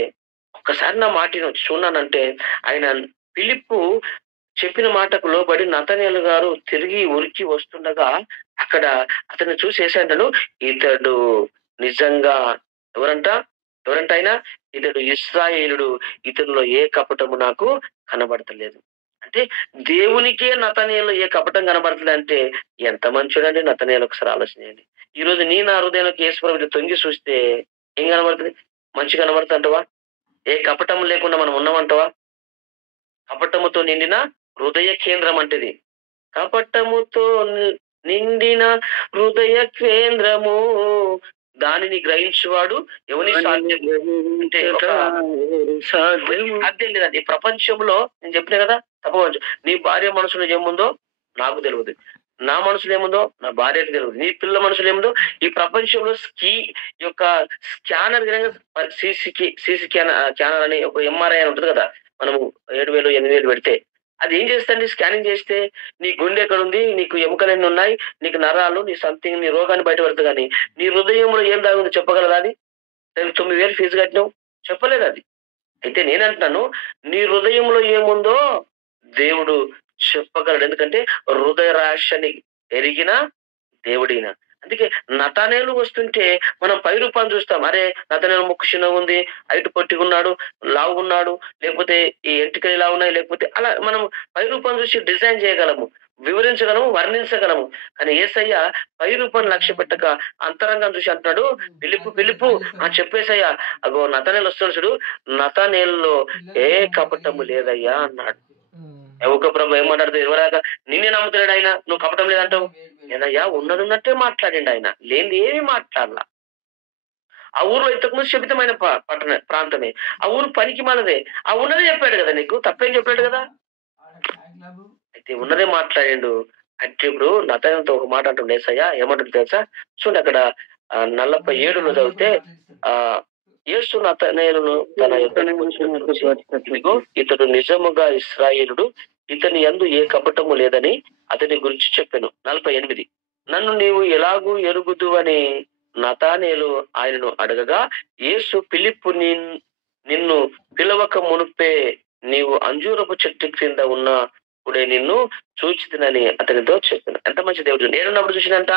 ఒక్కసారి నా మాట విను, వచ్చి చూడన్నానంటే, ఆయన ఫిలిప్పు చెప్పిన మాటకు లోబడి నతనేలు గారు తిరిగి ఉరికి వస్తుండగా అక్కడ అతన్ని చూసి ఏసంటాడు, ఇతడు నిజంగా ఎవరంట ఎవరంట ఆయన, ఇతడు ఇశ్రాయేలుడు, ఇతనిలో ఏ కపటము నాకు కనబడతలేదు. అంటే దేవునికే నతనేలు ఏ కపటం కనబడతలేదు అంటే ఎంత మంచోడండి నతనేలు, ఒకసారి ఆలోచన చేయండి. ఈ రోజు నా హృదయంలోకి యేసుప్రభు ఇట్లా తొంగి చూస్తే ఏం కనబడుతుంది? మంచి కనబడుతుంటవా? ఏ కపటం లేకుండా మనం ఉన్నామంటవా? కపటముతో నిండిన హృదయ కేంద్రం అంటది. కపటముతో నిండిన హృదయ కేంద్రము దానిని గ్రహించువాడు ఎవని సాధ్యం అంటే సాధ్యం లేదండి. ఈ ప్రపంచంలో నేను చెప్పిన కదా, తప్పవచ్చు. నీ భార్య మనసులో ఏముందో నాకు తెలియదు, నా మనసులో ఏముందో నా భార్యకు తెలియదు, నీ పిల్ల మనసులో ఏముందో ఈ ప్రపంచంలో యొక్క స్కానర్ సీసీ స్కానర్ అని ఒక ఎంఆర్ఐ అని ఉంటుంది కదా, మనము 7,000 8,000 పెడితే అది ఏం చేస్తండి? స్కానింగ్ చేస్తే నీ గుండె ఎక్కడ ఉంది, నీకు ఎముకలు ఎన్ని ఉన్నాయి, నీకు నరాలు, నీ సంథింగ్, నీ రోగాన్ని బయటపడుతుంది. కానీ నీ హృదయంలో ఏం దాగుందో చెప్పగలదా? అది నేను 9,000 ఫీజు కట్టినావు, చెప్పలేదు అది. అయితే నేనంటున్నాను, నీ హృదయంలో ఏముందో దేవుడు చెప్పగలడు. ఎందుకంటే హృదయ రహస్యాన్ని ఎరిగిన దేవుడిన. అందుకే నతానేలు వస్తుంటే మనం పై రూపాన్ని చూస్తాం. అరే నతానేలు ముక్కు చిన్నగా ఉంది, హైట్ పొట్టిగున్నాడు, లావుగున్నాడు, లేకపోతే ఈ ఎంటికలు ఇలా ఉన్నాయి, లేకపోతే అలా మనం పై రూపాన్ని చూసి డిజైన్ చేయగలము, వివరించగలము, వర్ణించగలము. కానీ యేసయ్య పై రూపాన్ని లక్ష్య పెట్టక అంతరంగం చూసి అంటున్నాడు, పిలుపు పిలుపు చెప్పేసయ్యా, అగో నతానేలు వస్తున్నాడు చూడు, నతానేలులో ఏ కపటము లేదయ్యా అన్నాడు. ఒక ప్రభు ఏమంటాడు, ఎవరాక నిన్నే నమ్ముతున్నాడు ఆయన, నువ్వు కపటం లేదంటావు. ఏదయ్యా ఉన్నది ఉన్నట్టే మాట్లాడిండు ఆయన, లేని ఏమి మాట్లాడలా. ఆ ఊర్లో ఇంతకుముందు శపితమైన ప్రాంతమే, ఆ ఊరు పనికి మనదే, ఆ ఉన్నదే చెప్పాడు కదా, నీకు తప్పేం చెప్పాడు కదా. అయితే ఉన్నదే మాట్లాడిండు. అంటే ఇప్పుడు నతనంతో ఒక మాట అంటుండే ఏసయ్య, ఏమంటుంది తెలుసా? చూడండి అక్కడ 47లో చదివితే యేసు నతనేలును తన ఇదిగో ఇతడు నిజముగా ఇశ్రాయేలుడు, ఇతని యందు ఏ కపటము లేదని అతని గురించి చెప్పాను. 48 నన్ను నీవు ఎలాగూ ఎరుగుదు అని నతానేలు ఆయనను అడగగా, యేసు ఫిలిప్పు నిన్ను పిలవక మునుపే నీవు అంజూరపు చెట్టు క్రింద ఉన్నప్పుడే నిన్ను చూచితినని అతనితో చెప్పాను. ఎంత మంచి దేవుడు! నేనున్నప్పుడు చూసినంట.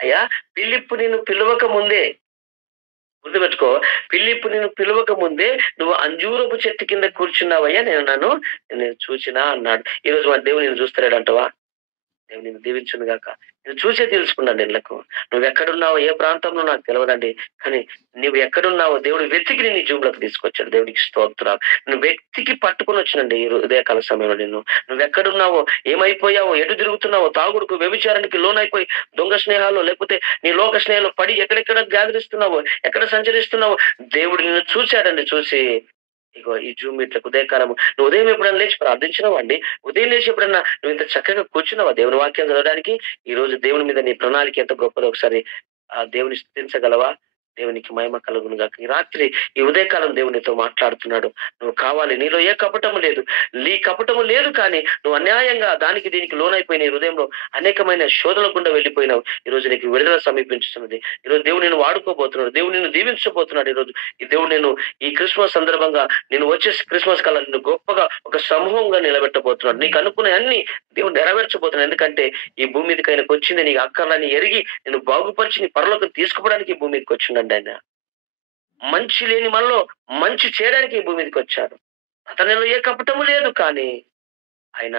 అయ్యా ఫిలిప్పు నిన్ను పిలవక ముందే, గుర్తుపెట్టుకో, ఫిలిప్పు నిన్ను పిలవక ముందే నువ్వు అంజూరపు చెట్టు కింద కూర్చున్నావయ్యా, నేను చూసినా అన్నాడు. ఈ రోజు మన దేవుడు నేను చూస్తాడంటవా? దేవుడు నిన్ను దీవించును గాక. నేను చూసే తెలుసుకున్నాను నీళ్లకు. నువ్వు ఎక్కడున్నావో ఏ ప్రాంతంలో నాకు తెలియదండి, కానీ నువ్వు ఎక్కడున్నావో దేవుడు వెతికి నీ జూబులకు తీసుకొచ్చాడు. దేవుడికి స్తోత్రాలు. నువ్వు వ్యక్తికి పట్టుకుని వచ్చినండి ఈ ఉదయకాల సమయంలో నిన్ను. నువ్వు ఎక్కడున్నావో, ఏమైపోయావో, ఎటు తిరుగుతున్నావో, తాగుడుకు వ్యభిచారానికి లోనైపోయి దొంగ స్నేహాలు, లేకపోతే నీ లోక స్నేహాలు పడి ఎక్కడెక్కడ గాదిరిస్తున్నావో, ఎక్కడ సంచరిస్తున్నావో, దేవుడు నిన్ను చూశాడండి. చూసి ఇగో ఈ జూమ్ మీట్లకు ఉదయకాలము నువ్వు ఉదయం ఎప్పుడైనా లేచి ప్రార్థించినావా అండి? ఉదయం లేచి ఎప్పుడన్నా నువ్వు ఇంత చక్కగా కూర్చున్నావా దేవుని వాక్యం చదవడానికి? ఈ రోజు దేవుని మీద నీ ప్రణాళిక ఎంత గొప్పదో ఒకసారి దేవుని స్తుతించగలవా? దేవునికి మహిమ కలుగును గాక. ఈ రాత్రి ఈ ఉదయకాలం దేవునితో మాట్లాడుతున్నాడు. నువ్వు కావాలి, నీలో ఏ కపటము లేదు, నీ కపటము లేదు, కానీ నువ్వు అన్యాయంగా దానికి దీనికి లోనైపోయిన ఈ హృదయంలో అనేకమైన శోధన గుండా వెళ్ళిపోయినావు. ఈ రోజు నీకు విడుదల సమీపించుతున్నది. ఈ రోజు దేవుడు నేను వాడుకోబోతున్నాడు, దేవుడు నిన్ను దీవించబోతున్నాడు. ఈ రోజు ఈ దేవుడు నేను ఈ క్రిస్మస్ సందర్భంగా నేను వచ్చే క్రిస్మస్ కాలం నిన్ను గొప్పగా ఒక సమూహంగా నిలబెట్టబోతున్నాడు. నీకు అనుకునే అన్ని దేవుడు నెరవేర్చబోతున్నాడు. ఎందుకంటే ఈ భూమి మీదకి ఆయనకు వచ్చింది నీ అక్కర్లని ఎరిగి నేను బాగుపరిచి నీ పరలోకి తీసుకుపోవడానికి ఈ భూమి మీదకి వచ్చిందండి. ఆయన మంచి లేని మనలో మంచి చేయడానికి ఈ భూమి మీదకి వచ్చాడు. అతనిలో ఏ కపటము లేదు, కానీ ఆయన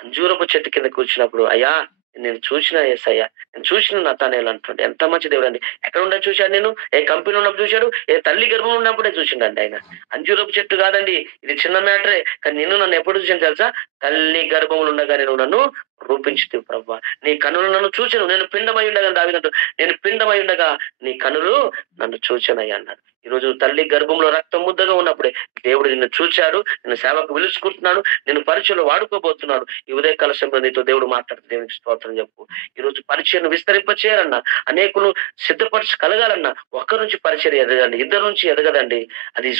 అంజూరపు చెట్టు కింద కూర్చున్నప్పుడు, అయ్యా నేను చూసిన యేసయ్యా, నేను చూసిన నతానేలు అంటుండే. ఎంత మంచి దేవుడు అండి. ఎక్కడ ఉండే చూశాడు? నేను ఏ కంపెనీ ఉన్నప్పుడు చూశాడు, ఏ తల్లి గర్భం ఉన్నప్పుడే చూసిండండి ఆయన. అంజూరపు చెట్టు కాదండి, ఇది చిన్న మ్యాటరే, కానీ నన్ను ఎప్పుడు చూసాను తెలుసా? తల్లి గర్భములు ఉండగా నేను నన్ను రూపించితివి ప్రభా. నీ కన్నులు నన్ను చూచెను, నేను పిండమై ఉండగా దావీదంటూ, నేను పిండమై ఉండగా నీ కన్నులు నన్ను చూచెనయ్యా అన్నాడు. ఈ రోజు తల్లి గర్భంలో రక్తం ముద్దగా ఉన్నప్పుడే దేవుడు నిన్ను చూచాడు, నిన్ను సేవకు పిలుచుకుంటున్నాడు, నిన్ను పరిచయలో వాడుకోబోతున్నాడు. ఈ ఉదయ కలశంలో నీతో దేవుడు మాట్లాడుతూ దేవునికి స్తోత్రం చెప్పు. ఈ రోజు పరిచయను విస్తరింప చేయాలన్నా, అనేకులు సిద్ధపరచ కలగాలన్నా ఒక్కరి నుంచి పరిచయం ఎదగండి, ఇద్దరు నుంచి ఎదగదండి. అది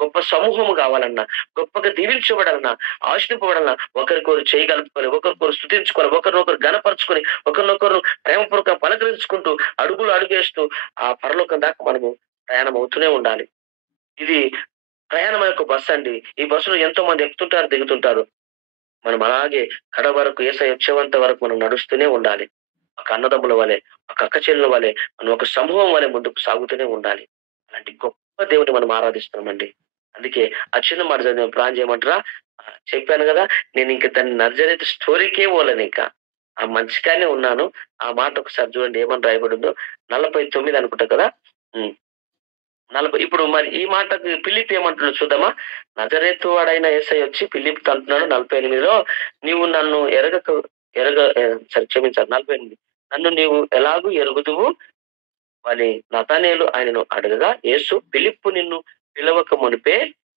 గొప్ప సమూహము కావాలన్నా, గొప్పగా దీవించబడాలన్నా, ఆశ్రయింపబడాలన్నా ఒకరికొకరు చేయగలుపుకొని, ఒకరికొకరు స్తుతించుకొని, ఒకరినొకరు గణపరుచుకొని, ఒకరినొకరు ప్రేమపూర్వకంగా పలకరించుకుంటూ అడుగులు అడుగేస్తూ ఆ పరలోకం దాకా మనము ప్రయాణం అవుతూనే ఉండాలి. ఇది ప్రయాణం యొక్క బస్సు అండి. ఈ బస్సులో ఎంతో మంది ఎక్కుతుంటారు, దిగుతుంటారు. మనం అలాగే కడ వరకు యేసయ్య వచ్చేంత వరకు మనం నడుస్తూనే ఉండాలి. ఒక అన్నదమ్ముల వలె, ఒక అక్క చెల్లెల వలె, మనం ఒక సమూహం వలె ముందుకు సాగుతూనే ఉండాలి. అలాంటి గొప్ప దేవుని మనం ఆరాధిస్తున్నామండి. అందుకే ఆ చిన్న మాట చదివి ప్లాన్ చేయమంటారా? చెప్పాను కదా! నేను ఇంక దాన్ని నజరేతు స్టోరీకే పోలేనింక. ఆ మంచిగానే ఉన్నాను. ఆ మాట ఒకసారి చూడండి ఏమని రాయబడిందో. 49 అనుకుంటా కదా! హ్మ్. 40 ఇప్పుడు మరి ఈ మాటకి ఫిలిప్ ఏమంటున్నాడో చూద్దామా? నజరేతు వాడైన యేసయ్య వచ్చి ఫిలిప్‌తో అంటున్నాడు 48లో, నీవు నన్ను క్షమించాలి 48. నన్ను నీవు ఎలాగూ ఎరుగుదువు అని నతనేలు ఆయనను అడగగా, యేసు ఫిలిప్పు నిన్ను పిలవక మునుపే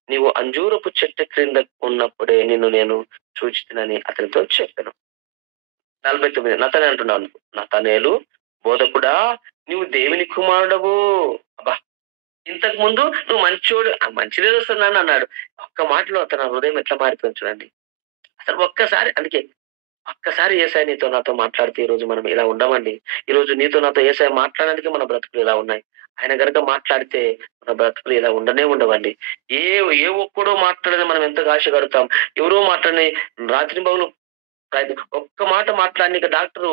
నీవు అంజూరపు చెట్టు క్రింద ఉన్నప్పుడే నిన్ను నేను చూచితినని అతనితో చెప్పాను. 49 నతనేలు అంటున్నాను. నతనేలు, బోధకుడా నీవు దేవుని కుమారుడవు. అబ్బా! ఇంతకు ముందు నువ్వు మంచోడు, మంచిదే వస్తున్నాను అన్నాడు. ఒక్క మాటలో తన హృదయం ఎట్లా మారిపోయింది చూడండి. అసలు ఒక్కసారి యేసయ్య నీతో నాతో మాట్లాడితే ఈరోజు మనం ఇలా ఉండమండి. ఈరోజు నీతో నాతో యేసయ్య మాట్లాడడానికి మన బ్రతుకులు ఇలా ఉన్నాయి. ఆయన గనక మాట్లాడితే మన బ్రతుకులు ఇలా ఉండనే ఉండవండి. ఏ ఏ ఒక్కడో మాట్లాడని మనం ఎంతగా ఆశగడతాం. ఎవరో మాట్లాడని రాత్రింబవలు ఒక్క మాట మాట్లాడనీకి డాక్టరు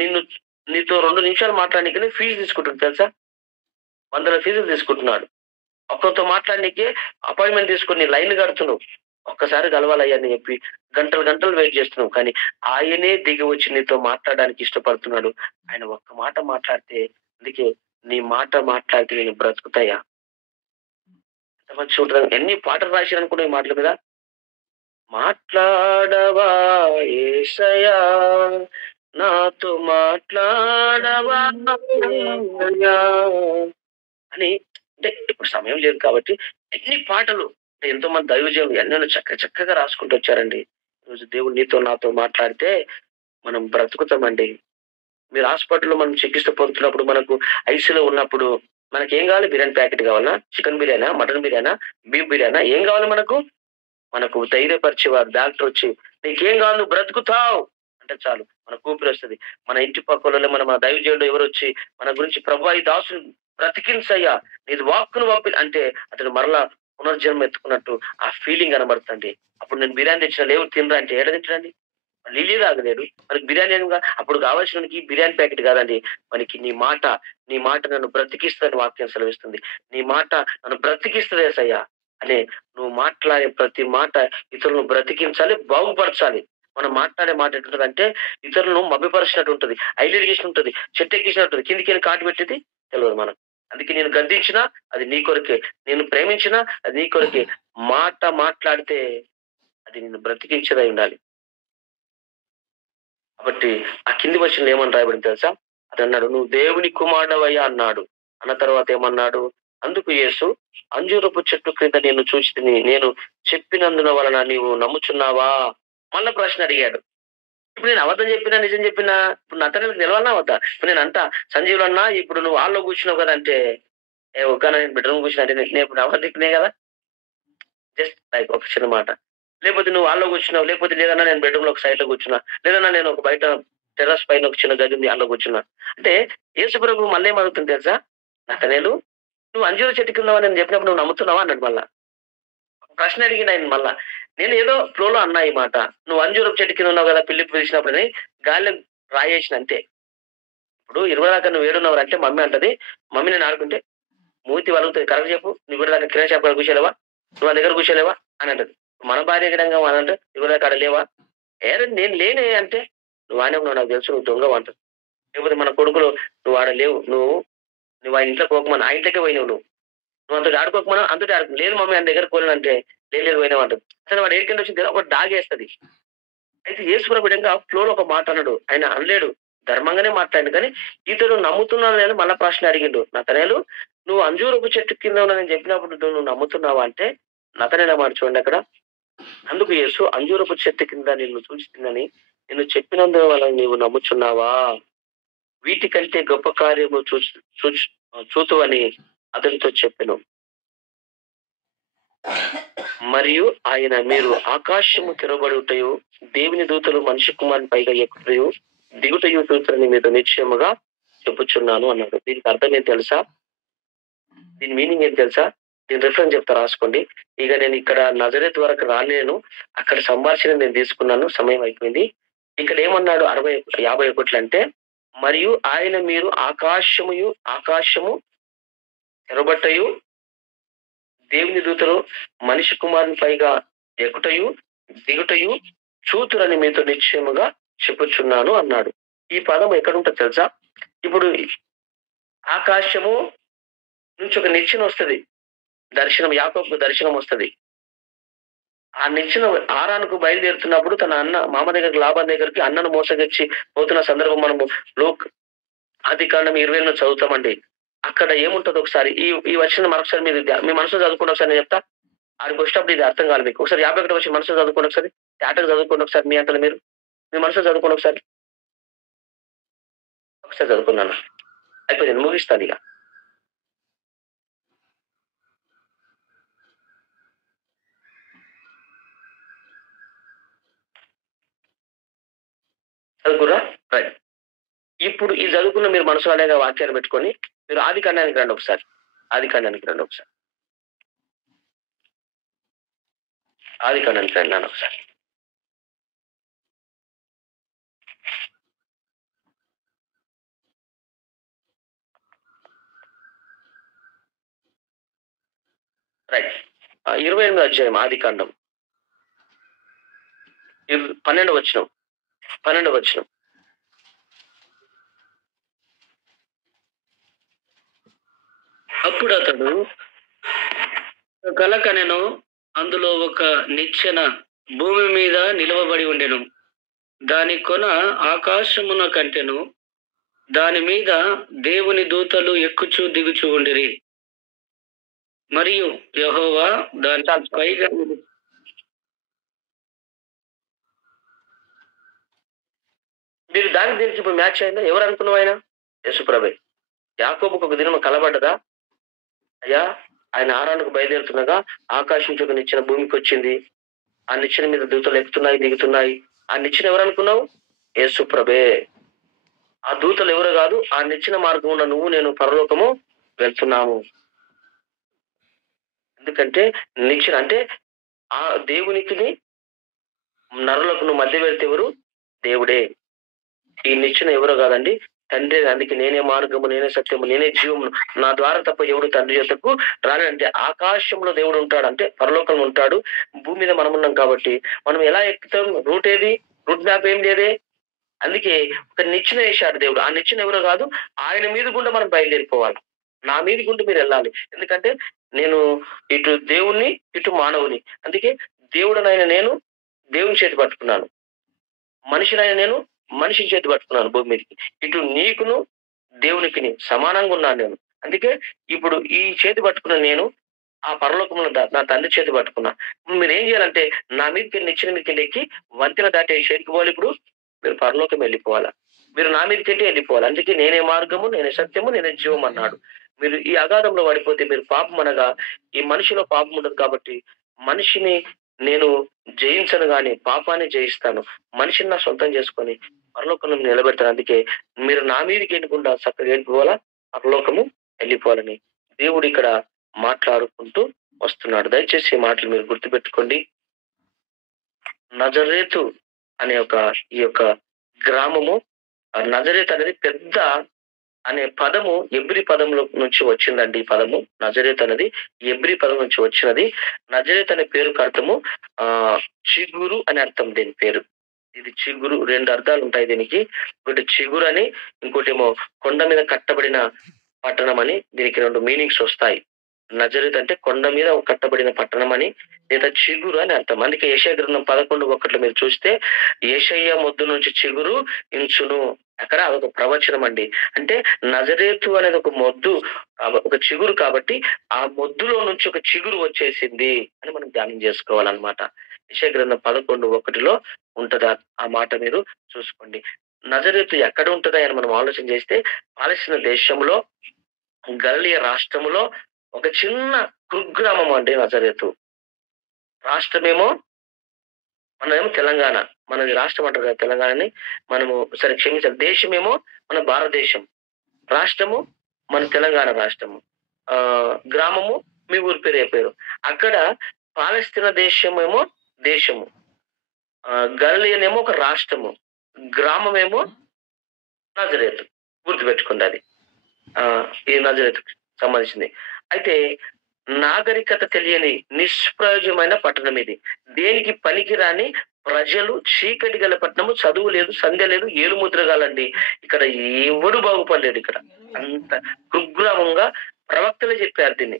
నిన్ను నీతో 2 నిమిషాలు మాట్లాడనీకనే ఫీజు తీసుకుంటుంది తెలుసా? వందల ఫీజులు తీసుకుంటున్నాడు. ఒక్కరితో మాట్లాడనీకే అపాయింట్‌మెంట్ తీసుకొని లైన్‌లు కడుతున్నావు. ఒక్కసారి కలవాలయ్యా అని చెప్పి గంటలు గంటలు వెయిట్ చేస్తున్నావు. కానీ ఆయనే దిగి వచ్చి నీతో మాట్లాడడానికి ఇష్టపడుతున్నాడు. ఆయన ఒక్క మాట మాట్లాడితే అందుకే నీ మాట మాట్లాడితే నేను బ్రతుకుతాయా? ఎంత మంచిగా ఉంటది. ఎన్ని పాటలు రాశారనుకున్న ఈ మాటల మీద. మాట్లాడవా యేసయ్యా నాతో మాట్లాడవా యేసయ్యా అని. అంటే ఇప్పుడు సమయం లేదు కాబట్టి ఎన్ని పాటలు అంటే ఎంతో మంది దైవజనులు ఎన్నెన్నో చక్కగా రాసుకుంటూ వచ్చారండి. ఈరోజు దేవుడు నీతో నాతో మాట్లాడితే మనం బ్రతుకుతామండి. మీరు హాస్పిటల్‌లో మనం చికిత్స పొందుతున్నప్పుడు మనకు ఐసీయూలో ఉన్నప్పుడు మనకేం కావాలి? బిర్యానీ ప్యాకెట్ కావాలా? చికెన్ బిర్యానా? మటన్ బిర్యానా? బీఫ్ బిర్యానా? ఏం కావాలి మనకు? మనకు ధైర్యపరిచేవారు డాక్టర్ వచ్చి నీకేం కావాలి? నువ్వు బ్రతుకుతావు అంటే చాలు మనకు ఊపిరొస్తది. మన ఇంటి పక్కలోనే మన దైవజనుడు ఎవరొచ్చి మన గురించి ప్రభువా ఈ దాసుని బ్రతికించయ్యా నీది వాక్కును పంపి అంటే అతడు మరలా పునర్జన్మ ఎత్తుకున్నట్టు ఆ ఫీలింగ్ కనబడుతుంది. అప్పుడు నేను బిర్యానీ తెచ్చిన లేవు తినరా అంటే ఏడ తింటాడండి? నీళ్ళే తాగలేడు. మనకి బిర్యానీ అప్పుడు కావాల్సినోనికి బిర్యానీ ప్యాకెట్ కాదండి. మనకి నీ మాట నన్ను బ్రతికిస్తదని వాక్యం సెలవిస్తుంది. నీ మాట నన్ను బ్రతికిస్తది యేసయ్యా అనే నువ్వు మాట్లాడే ప్రతి మాట ఇతరులను బ్రతికించాలి, బాగుపరచాలి. మనం మాట్లాడే మాట ఎట్లుంటదంటే ఇతరులను మభ్యపరిచినట్టు ఉంటది. ఐలెరిగేషన్ ఉంటది. చెట్టెక్కించినట్టు ఉంటది. కిందికెళ్ళి కాటు పెట్టేది తెలవదు మనకు. అందుకే నేను గద్దించినా అది నీ కొరకే. నేను ప్రేమించినా అది నీ కొరకే. మాట మాట్లాడితే అది నిన్ను బ్రతికించేదై ఉండాలి. కాబట్టి ఆ కింది వచనంలో ఏమని రాయబడింది తెలుసా? అతన్నాడు నువ్వు దేవుని కుమారుడవయ్యా అన్నాడు. అన్న తర్వాత ఏమన్నాడు? అందుకు యేసు అంజూరపు చెట్టు క్రింద నిన్ను చూచితిని. నేను చెప్పినందున వలన నీవు నమ్ముచున్నావా? మళ్ళా ప్రశ్న అడిగాడు. ఇప్పుడు నేను అబద్ధం చెప్పినా, నిజం చెప్పినా ఇప్పుడు నతనెలకు తెలవాలనా వద్దా? ఇప్పుడు నేను అంటా సంజీవులు అన్నా ఇప్పుడు నువ్వు హాల్‌లో కూర్చున్నావు కదా అంటే, ఏ ఒక్కనా నేను బెడ్‌రూమ్ కూర్చున్నా అంటే నేను ఇప్పుడు అబద్ధం చెప్పినే కదా! జస్ట్ లైక్ ఒక చిన్న మాట. లేపోతే నువ్వు హాల్‌లో కూర్చున్నావు. లేపోతే లేదన్నా నేను బెడ్‌రూమ్‌లో ఒక సైడ్‌లో కూర్చున్నా. లేదన్నా నేను ఒక బయట టెర్రస్ పైన ఒక చిన్న గది ఉంది అందులో కూర్చున్నా. అంటే యేసుప్రభు మళ్ళేం అడుగుతుంది తెలుసా? నతనేలు నువ్వు అంజూర చెట్టు కింద ఉన్నావని నేను చెప్పినప్పుడు నువ్వు నమ్ముతున్నావా అన్నాడు మళ్ళా. ప్రశ్న అడిగిండు ఆయన మళ్ళా. నేను ఏదో ఫ్లోలో అన్నా ఈ మాట. నువ్వు అంజూరపు చెట్టు కింద ఉన్నావు కదా! ఫిలిప్ పిలిచినప్పుడని గాలిలో రాయేసిన అంతే. ఇప్పుడు 20 దాకా నువ్వు ఏడున్నావురా అంటే మమ్మీ అంటది. మమ్మీ నేను ఆడుకుంటే మూతి వలుగుతది. కరెక్ట్ చెప్పు. నువ్వు ఇప్పటిదాకా కిరాణా షాప్ కాడ కూర్చోలేవా? నువ్వు నా దగ్గర కూర్చోలేవా? అని అంటది. మన భార్య గినంగా అనంటే ఇప్పటిదాకా ఆడ లేవా? ఏరే నేను లేనే అంటే నువ్వు ఆడనే ఉన్నావు నాకు తెలుసు నువ్వు దొంగవు అంటది. లేకపోతే మన కొడుకులు నువ్వు ఆడ లేవు. నువ్వు ఆ ఇంట్లోకి పోకమని ఆ ఇంట్లోకే పోయినావు నువ్వు. నువ్వు అంతటి ఆడుకోకమన్నా అంతటి ఆడుకో లేదు మమ్మీ ఆయన దగ్గరికి పోలేనంటే లేదు లేదు పోయినావు అంటది. అసలు వాడు ఏడికెళ్ళి వచ్చింది ఒకటి దాగేస్తది. అయితే యేసుప్రభు విధంగా ఫ్లోలో ఒక మాట అన్నాడు. ఆయన అనలేడు. ధర్మంగానే మాట్లాడిండు. కానీ ఇతడు నమ్ముతున్నాను అని మళ్ళా ప్రశ్న అడిగిండు. నతనేలు, నువ్వు అంజూరపు చెట్టు కింద ఉన్నానని చెప్పినప్పుడు నువ్వు నమ్ముతున్నావా అంటే నతనేల మాట చూడండి అక్కడ. అందుకు యేసు అంజూరపు చెట్టు కింద నిన్ను చూసిందని నిన్ను చెప్పినందువల్ల నీవు నమ్ముచున్నావా? వీటికంటే గొప్ప కార్యము చూతువని అతనితో చెప్పెను. మరియు ఆయన మీరు ఆకాశము తెరవబడుటయు దేవుని దూతలు మనిషి కుమారుని పైగా ఎక్కుటయు దిగుటయు చూతులని మీతో నిశ్చయముగా చెప్పుచున్నాను అన్నాడు. దీనికి అర్థం ఏం తెలుసా? దీని మీనింగ్ ఏం తెలుసా? దీని రిఫరెన్స్ చెప్తా, రాసుకోండి. ఇక నేను ఇక్కడ నజరేత్ వరకు రాలేను, అక్కడ సంభాషణ నేను తీసుకున్నాను, సమయం అయిపోయింది. ఇక్కడ ఏమన్నాడు 51 అంటే, మరియు ఆయన మీరు ఆకాశము తెరబట్టయు దేవుని దూతలు మనిషి కుమారుని పైగా ఎక్కుటయు దిగుటయు చూతురని మీతో నిశ్చయముగా చెప్పుచున్నాను అన్నాడు. ఈ పదం ఎక్కడుంటుంది తెలుసా? ఇప్పుడు ఆకాశము నుంచి ఒక నిచ్చెన వస్తుంది, దర్శనం, యాకోబుకు దర్శనం వస్తుంది. ఆ నిచ్చెన ఆరానుకు బయలుదేరుతున్నప్పుడు తన మామ దగ్గరికి, లాబాన్ దగ్గరికి అన్నను మోసగిచ్చి పోతున్న సందర్భం మనము ఆదికాండం 20 చదువుతామండి. అక్కడ ఏముంటది ఒకసారి ఈ వచ్చిన మరొకసారి మీరు మీ మనసులో చదువుకోండి. ఒకసారి నేను చెప్తా, ఆడికి వచ్చినప్పుడు ఇది అర్థం కాదు మీకు. ఒకసారి 51 వచ్చి మనసులో చదువుకోండి, ఒకసారి తేటగా చదువుకోండి, ఒకసారి మీ అంతలో మీరు మీ మనసులో చదువుకోండి, ఒకసారి చదువుకున్నాను. అయిపోయింది, ముగిస్తాను ఇక. చదువుకురా, రైట్. ఇప్పుడు ఈ చదువుకున్న మీరు మనసులో అనేక వాక్యాలు పెట్టుకొని మీరు ఆదికాండానికి రండి ఒకసారి. ఆదికాండానికి రండి ఒకసారి. ఆదికాండానికి రండి ఒకసారి. రైట్. 28వ అధ్యాయం ఆదికాండం 12వ వచనం. అప్పుడు అతడు కలకనెను, అందులో ఒక నిచ్చెన భూమి మీద నిలవబడి ఉండెను. దాని కొన ఆకాశమున కంటెను, దాని మీద దేవుని దూతలు ఎక్కుచూ దిగుచూ ఉండిరి. మరియు యెహోవా దాని పైగా మీరు దాని దీనికి ఇప్పుడు మ్యాచ్ అయిందా? ఎవరు అనుకున్నావు? ఆయన యేసుప్రభే. యాకోబుకు ఒక దినం కలబడ్డదా? అయ్యా, ఆయన ఆరానికి బయలుదేరుతుండగా ఆకాశం నుంచి ఒక నిచ్చెన భూమికి వచ్చింది. ఆ నిచ్చెన మీద దూతలు ఎక్కుతున్నాయి, దిగుతున్నాయి. ఆ నిచ్చెన ఎవరు అనుకున్నావు? యేసుప్రభే. ఆ దూతలు ఎవరు కాదు, ఆ నిచ్చెన మార్గం ఉన్న నువ్వు నేను పరలోకము వెళ్తున్నాము. ఎందుకంటే నిచ్చెన అంటే ఆ దేవునికి నరులకు నువ్వు మధ్య వెళ్తే ఎవరు? దేవుడే. ఈ నిచ్చెన ఎవరో కాదండి, తండ్రి. అందుకే నేనే మార్గము, నేనే సత్యము, నేనే జీవము, నా ద్వారా తప్ప ఎవడు తండ్రి యొద్దకు రానంటే. ఆకాశంలో దేవుడు ఉంటాడు, అంటే పరలోకంలో ఉంటాడు. భూమి మీద మనం ఉన్నాం కాబట్టి మనం ఎలా ఎక్కుతాం? రూట్ ఏది? రూట్ మ్యాప్ ఏం లేదే. అందుకే ఒక నిచ్చెన వేశాడు దేవుడు. ఆ నిచ్చెన ఎవరో కాదు, ఆయన మీద గుండా మనం బయలుదేరిపోవాలి. నా మీద గుండా మీరు వెళ్ళాలి. ఎందుకంటే నేను ఇటు దేవుణ్ణి, ఇటు మానవుని. అందుకే దేవుడనైనా నేను దేవుని చేతి పట్టుకున్నాను, మనిషినైనా నేను మనిషిని చేతి పట్టుకున్నాను భూమి మీదకి. ఇటు నీకును దేవునికి సమానంగా ఉన్నాను నేను. అందుకే ఇప్పుడు ఈ చేతి పట్టుకున్న నేను ఆ పరలోకంలో నా తండ్రి చేతి పట్టుకున్నా. మీరు ఏం చేయాలంటే నా మీదకి నిచ్చెన మీదకి ఎక్కి వంతెన దాటి చేతికి పోవాలి. ఇప్పుడు మీరు పరలోకం వెళ్ళిపోవాలా, మీరు నా మీదకి వెళ్ళిపోవాలి. అందుకే నేనే మార్గము, నేనే సత్యము, నేనే జీవం అన్నాడు. మీరు ఈ అగాధంలో పడిపోతే మీరు పాపం అనగా ఈ మనిషిలో పాపం ఉండదు కాబట్టి మనిషిని నేను జయించను గాని పాపాన్ని జయిస్తాను. మనిషిని నా సొంతం చేసుకొని పరలోకంలో నిలబెడతాను. అందుకే మీరు నా మీదకి ఎన్నుకుండా చక్కగా వెళ్ళిపోవాలా, పరలోకము వెళ్ళిపోవాలని దేవుడు ఇక్కడ మాట్లాడుకుంటూ వస్తున్నాడు. దయచేసి ఈ మాటలు మీరు గుర్తుపెట్టుకోండి. నజరేతు అనే ఈ యొక్క గ్రామము, నజరేత్ అనేది పెద్ద అనే పదము ఎబ్రి పదంలో నుంచి వచ్చిందండి. ఈ పదము నజరేత్ అనేది ఎబ్రి పదం నుంచి వచ్చినది. నజరేత్ అనే పేరుకు అర్థము చిగురు అని అర్థం. దీని పేరు ఇది చిగురు. 2 అర్థాలు ఉంటాయి దీనికి. ఒకటి చిగురు అని, ఇంకోటి ఏమో కొండ మీద కట్టబడిన పట్టణం అని. దీనికి 2 మీనింగ్స్ వస్తాయి. నజరేతు అంటే కొండ మీద కట్టబడిన పట్టణం అని, లేదా చిగురు అని అర్థం. అందుకే యెషయా గ్రంథం 11:1 మీరు చూస్తే యెషయా మొద్దు నుంచి చిగురు ఇంచును. అక్కడ అదొక ప్రవచనం అండి. అంటే నజరేతు అనేది ఒక మొద్దు, ఒక చిగురు కాబట్టి ఆ మొద్దులో నుంచి ఒక చిగురు వచ్చేసింది అని మనం ధ్యానం చేసుకోవాలన్నమాట. యెషయా గ్రంథం 11:1 ఉంటదా ఆ మాట మీరు చూసుకోండి. నజరేతు ఎక్కడ ఉంటదా అని మనం ఆలోచన చేస్తే పాలస్తీనా దేశంలో గలిలయ రాష్ట్రములో ఒక చిన్న కుగ్రామం అండి నజరేతు. రాష్ట్రమేమో మనదేమో తెలంగాణ. మనది రాష్ట్రం అంటారు కదా తెలంగాణని. మనము సరే క్షమించాలి. దేశమేమో మన భారతదేశం. రాష్ట్రము మన తెలంగాణ రాష్ట్రము. గ్రామము మీ ఊరి పేరు ఏ పేరు. అక్కడ పాలస్తీనా దేశమేమో దేశము. గలిలయనేమో ఒక రాష్ట్రము. గ్రామమేమో నజరేతు. గుర్తుపెట్టుకోండి అది. ఈ నజరేతుకి సంబంధించింది. అయితే నాగరికత తెలియని నిష్ప్రయోజనమైన పట్టణం ఇది. దేనికి పనికిరాని ప్రజలు, చీకటి గల పట్టణము, చదువు లేదు, సంధ్య లేదు, ఏలుముద్ర గాలండి. ఇక్కడ ఎవడు బాగుపడలేడు. ఇక్కడ అంత కుగ్రామంగా ప్రవక్తలే చెప్పారు దీన్ని.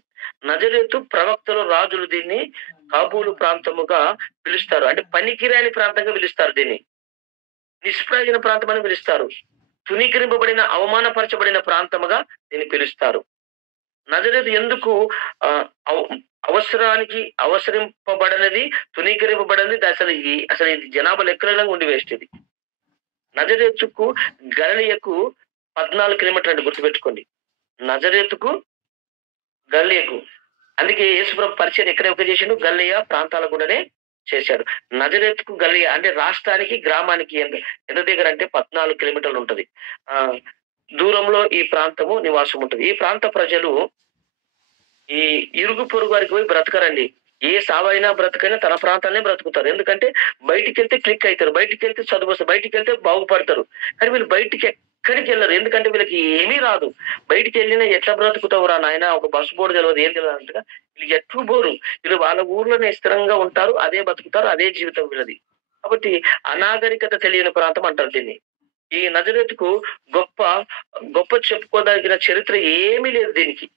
నజరేతు ప్రవక్తలు, రాజులు దీన్ని కాబూలు ప్రాంతముగా పిలుస్తారు. అంటే పనికిరాని ప్రాంతంగా పిలుస్తారు దీన్ని. నిష్ప్రయోజన ప్రాంతం అని పిలుస్తారు. తునీకరింపబడిన, అవమానపరచబడిన ప్రాంతముగా దీన్ని పిలుస్తారు. నజరేతు ఎందుకు అవసరానికి అవసరింపబడనిది, తునీకరింపబడనిది, అసలు ఇది జనాభా లెక్కలలో ఉండి వేస్ట్ ఇది. నజరేతుకు గలిలయకు 14 కిలోమీటర్లు అంటే గుర్తుపెట్టుకోండి. నజరేతుకు గలిలయకు. అందుకే యేసుప్రభు పరిచయం ఎక్కడ చేసిండు? గలిలయ ప్రాంతాల కూడానే చేశాడు. నజరేతుకు గలిలయ అంటే రాష్ట్రానికి, గ్రామానికి ఎంత దగ్గర అంటే 14 కిలోమీటర్లు ఉంటది. దూరంలో ఈ ప్రాంతము నివాసం ఉంటుంది. ఈ ప్రాంత ప్రజలు ఈ ఇరుగు పొరుగు వారికి పోయి బ్రతకరండి. ఏ సావైనా బ్రతకైనా తన ప్రాంతాలనే బ్రతుకుతారు. ఎందుకంటే బయటికి వెళ్తే క్లిక్ అవుతారు, బయటికి వెళ్తే చదువు వస్తారు, బయటికి వెళ్తే బాగుపడతారు. కానీ వీళ్ళు బయటికి ఎక్కడికి వెళ్ళరు. ఎందుకంటే వీళ్ళకి ఏమీ రాదు. బయటికి వెళ్ళినా ఎట్లా బ్రతుకుతావురా నాయన, ఒక బస్సు బోర్డు తెలియదు, ఏం తెలియదు అంటగా వీళ్ళు ఎట్లు పోరు. వీళ్ళు వాళ్ళ ఊర్లోనే స్థిరంగా ఉంటారు, అదే బతుకుతారు, అదే జీవితం వీళ్ళది. కాబట్టి అనాగరికత తెలియని ప్రాంతం అంటారు దీన్ని. ఈ నజరేతుకు గొప్ప చెప్పుకోదగిన చరిత్ర ఏమీ లేదు దీనికి.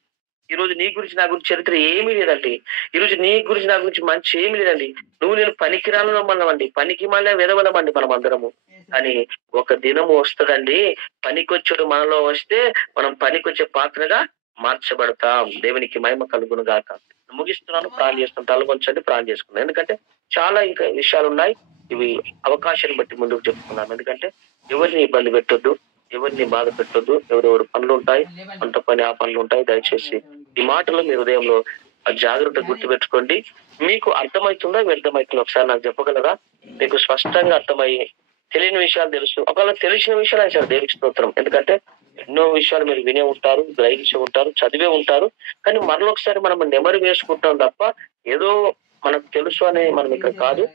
ఈ రోజు నీ గురించి నా గురించి చరిత్ర ఏమీ లేదండి. ఈ రోజు నీ గురించి నా గురించి మంచి ఏమీ లేదండి. నువ్వు నేను పనికిరాలను మనమండి, పనికి మళ్ళీ వెదవలమండి మనం అందరము. అని ఒక దినము వస్తుందండి, పనికొచ్చుడు మనలో వస్తే మనం పనికొచ్చే పాత్రగా మార్చబడతాం. దేవునికి మహిమ కలుగును గాక. ముగిస్తున్నాను, ప్రాణం చేస్తున్నాను. తలకొంచండి, ప్రాణం చేసుకున్నాను. ఎందుకంటే చాలా ఇంకా విషయాలు ఉన్నాయి. ఇవి అవకాశాన్ని బట్టి ముందుకు చెప్పుకున్నాను. ఎందుకంటే ఎవరిని ఇబ్బంది పెట్టొద్దు, ఎవరిని బాధ పెట్టొద్దు. ఎవరెవరు పనులు ఉంటాయి, వంట పని ఆ పనులు ఉంటాయి. దయచేసి ఈ మాటలు మీ హృదయంలో జాగ్రత్త గుర్తుపెట్టుకోండి. మీకు అర్థమవుతుందా వ్యర్థమవుతుందా ఒకసారి నాకు చెప్పగలరా? మీకు స్పష్టంగా అర్థమయ్యి తెలియని విషయాలు తెలుసు, ఒకవేళ తెలిసిన విషయాలు అని సార్ దేవునికి స్తోత్రం. ఎందుకంటే ఎన్నో విషయాలు మీరు వినే ఉంటారు, గ్రహించి ఉంటారు, చదివే ఉంటారు. కానీ మరొకసారి మనం నెమరు వేసుకుంటాం తప్ప ఏదో మనకు తెలుసు అని మనం ఇక్కడ కాదు.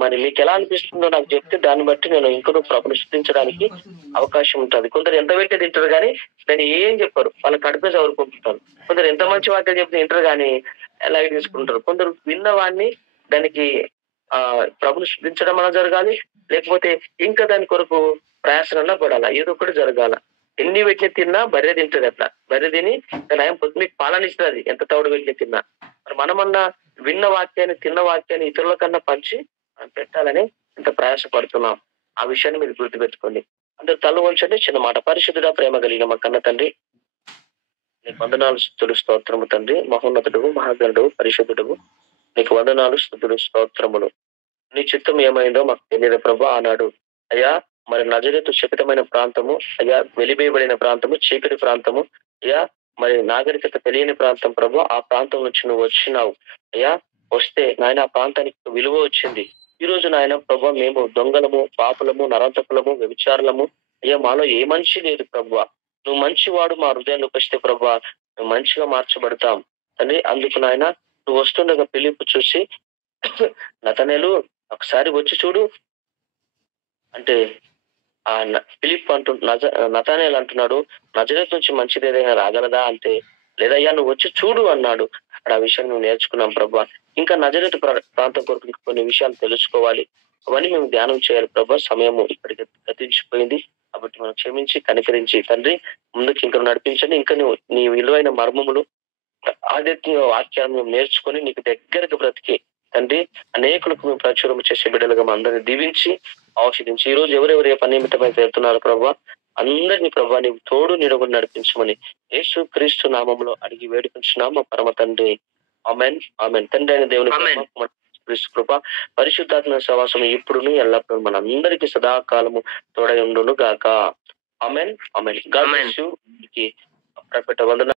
మరి మీకు ఎలా అనిపిస్తుందో నాకు చెప్తే దాన్ని బట్టి నేను ఇంకొక ప్రశ్నించడానికి అవకాశం ఉంటుంది. కొందరు ఎంత పెట్టి తింటారు కానీ దాన్ని ఏం చెప్పారు, వాళ్ళ కడుపే చదువుకుంటుంటారు. కొందరు ఎంత మంచి వాక్యాలు చెప్తే తింటారు కానీ లైట్ తీసుకుంటారు. కొందరు విన్నవాన్ని దానికి ప్రభుని శుద్ధించడం అలా జరగాలి, లేకపోతే ఇంకా దాని కొరకు ప్రయాసనన్నా పడాలా, ఏదో ఒకటి జరగాల. ఎన్ని వెట్టిన తిన్నా బర్రె తింటది. అట్లా బర్రె తిని దాని పొద్దున్నకి పాలనిస్తుంది ఎంత తౌడు వెట్టిన తిన్నా. మరి మనమన్నా విన్న వాక్యాన్ని, తిన్న వాక్యాన్ని ఇతరుల కన్నా పంచి పెట్టాలని ఇంత ప్రయాసపడుతున్నాం. ఆ విషయాన్ని మీరు గుర్తుపెట్టుకోండి. అందరు తల వంచండి. చిన్న మాట. పరిశుద్ధుడా, ప్రేమ కలిగిన మా కన్న తండ్రి, నీకు వందనాలు, స్తుతులు, స్తోత్రము తండ్రి. మహోన్నతుడు, మహాగణుడు, పరిశుద్ధుడు, నీకు వందనాలు, స్తుతులు, స్తోత్రములు. నీ చిత్తం ఏమైందో మాకు తెలియదు ప్రభు. ఆనాడు అయ్యా మరి నజరేతు శపితమైన ప్రాంతము, అయ్యా వెలివేయబడిన ప్రాంతము, చీకటి ప్రాంతము, అయ్యా మరి నాగరికత తెలియని ప్రాంతం ప్రభు. ఆ ప్రాంతం నుంచి నువ్వు వచ్చినావు అయ్యా. వస్తే నాయన ఆ ప్రాంతానికి విలువ వచ్చింది. ఈ రోజు నాయన ప్రభు మేము దొంగలము, పాపులము, నరాంతకులము, వ్యభిచారులము అయ్యా, మాలో ఏ మనిషి లేదు ప్రభు. నువ్వు మంచివాడు మా హృదయంలోకి వస్తే ప్రభు నువ్వు మంచిగా మార్చబడతాం తండ్రి. అందుకు నాయన నువ్వు వస్తుండగా పిలుపు చూసి నతనేలు ఒకసారి వచ్చి చూడు అంటే ఆ ఫిలిప్ నతనేలు అంటున్నాడు, నజరేతు నుంచి మంచిది ఏదైనా రాగలదా అంటే, లేదయ్యా నువ్వు వచ్చి చూడు అన్నాడు. అక్కడ ఆ విషయం నువ్వు నేర్చుకున్నాం ప్రభా. ఇంకా నజరేతు ప్రాంతం కొరకు కొన్ని విషయాలు తెలుసుకోవాలి, అవన్నీ మేము ధ్యానం చేయాలి ప్రభా. సమయము ఇప్పటికి గతించిపోయింది కాబట్టి మనం క్షమించి కనికరించి తండ్రి ముందుకు ఇంకా నడిపించండి. ఇంకా నువ్వు నీ విలువైన మర్మములు ఆధ్యాత్మిక వాక్యాన్ని మేము నేర్చుకొని నీకు దగ్గరగా బ్రతికి తండ్రి అనేకులకు మేము ప్రచురం చేసే బిడ్డలుగా మా అందరిని దీవించి ఆశీర్వదించి ఈ రోజు ఎవరెవరు ఏ పని నిమిత్తమై వెళ్తున్నారు ప్రభా అందరినీ ప్రభా నీవు తోడు నీడగొని నడిపించమని యేసు క్రీస్తు నామంలో అడిగి వేడుకుంటున్నాం మా పరమ తండ్రి ఆమెన్ ఆమెన్. తండ్రి అయిన దేవుని ప్రేమ, క్రీస్తు కృప, పరిశుద్ధాత్మ సహవాసం ఇప్పుడును ఎల్లప్పుడూ మన అందరికీ సదాకాలము తోడై ఉండును గాక. Amen amen. God bless you. Vandana.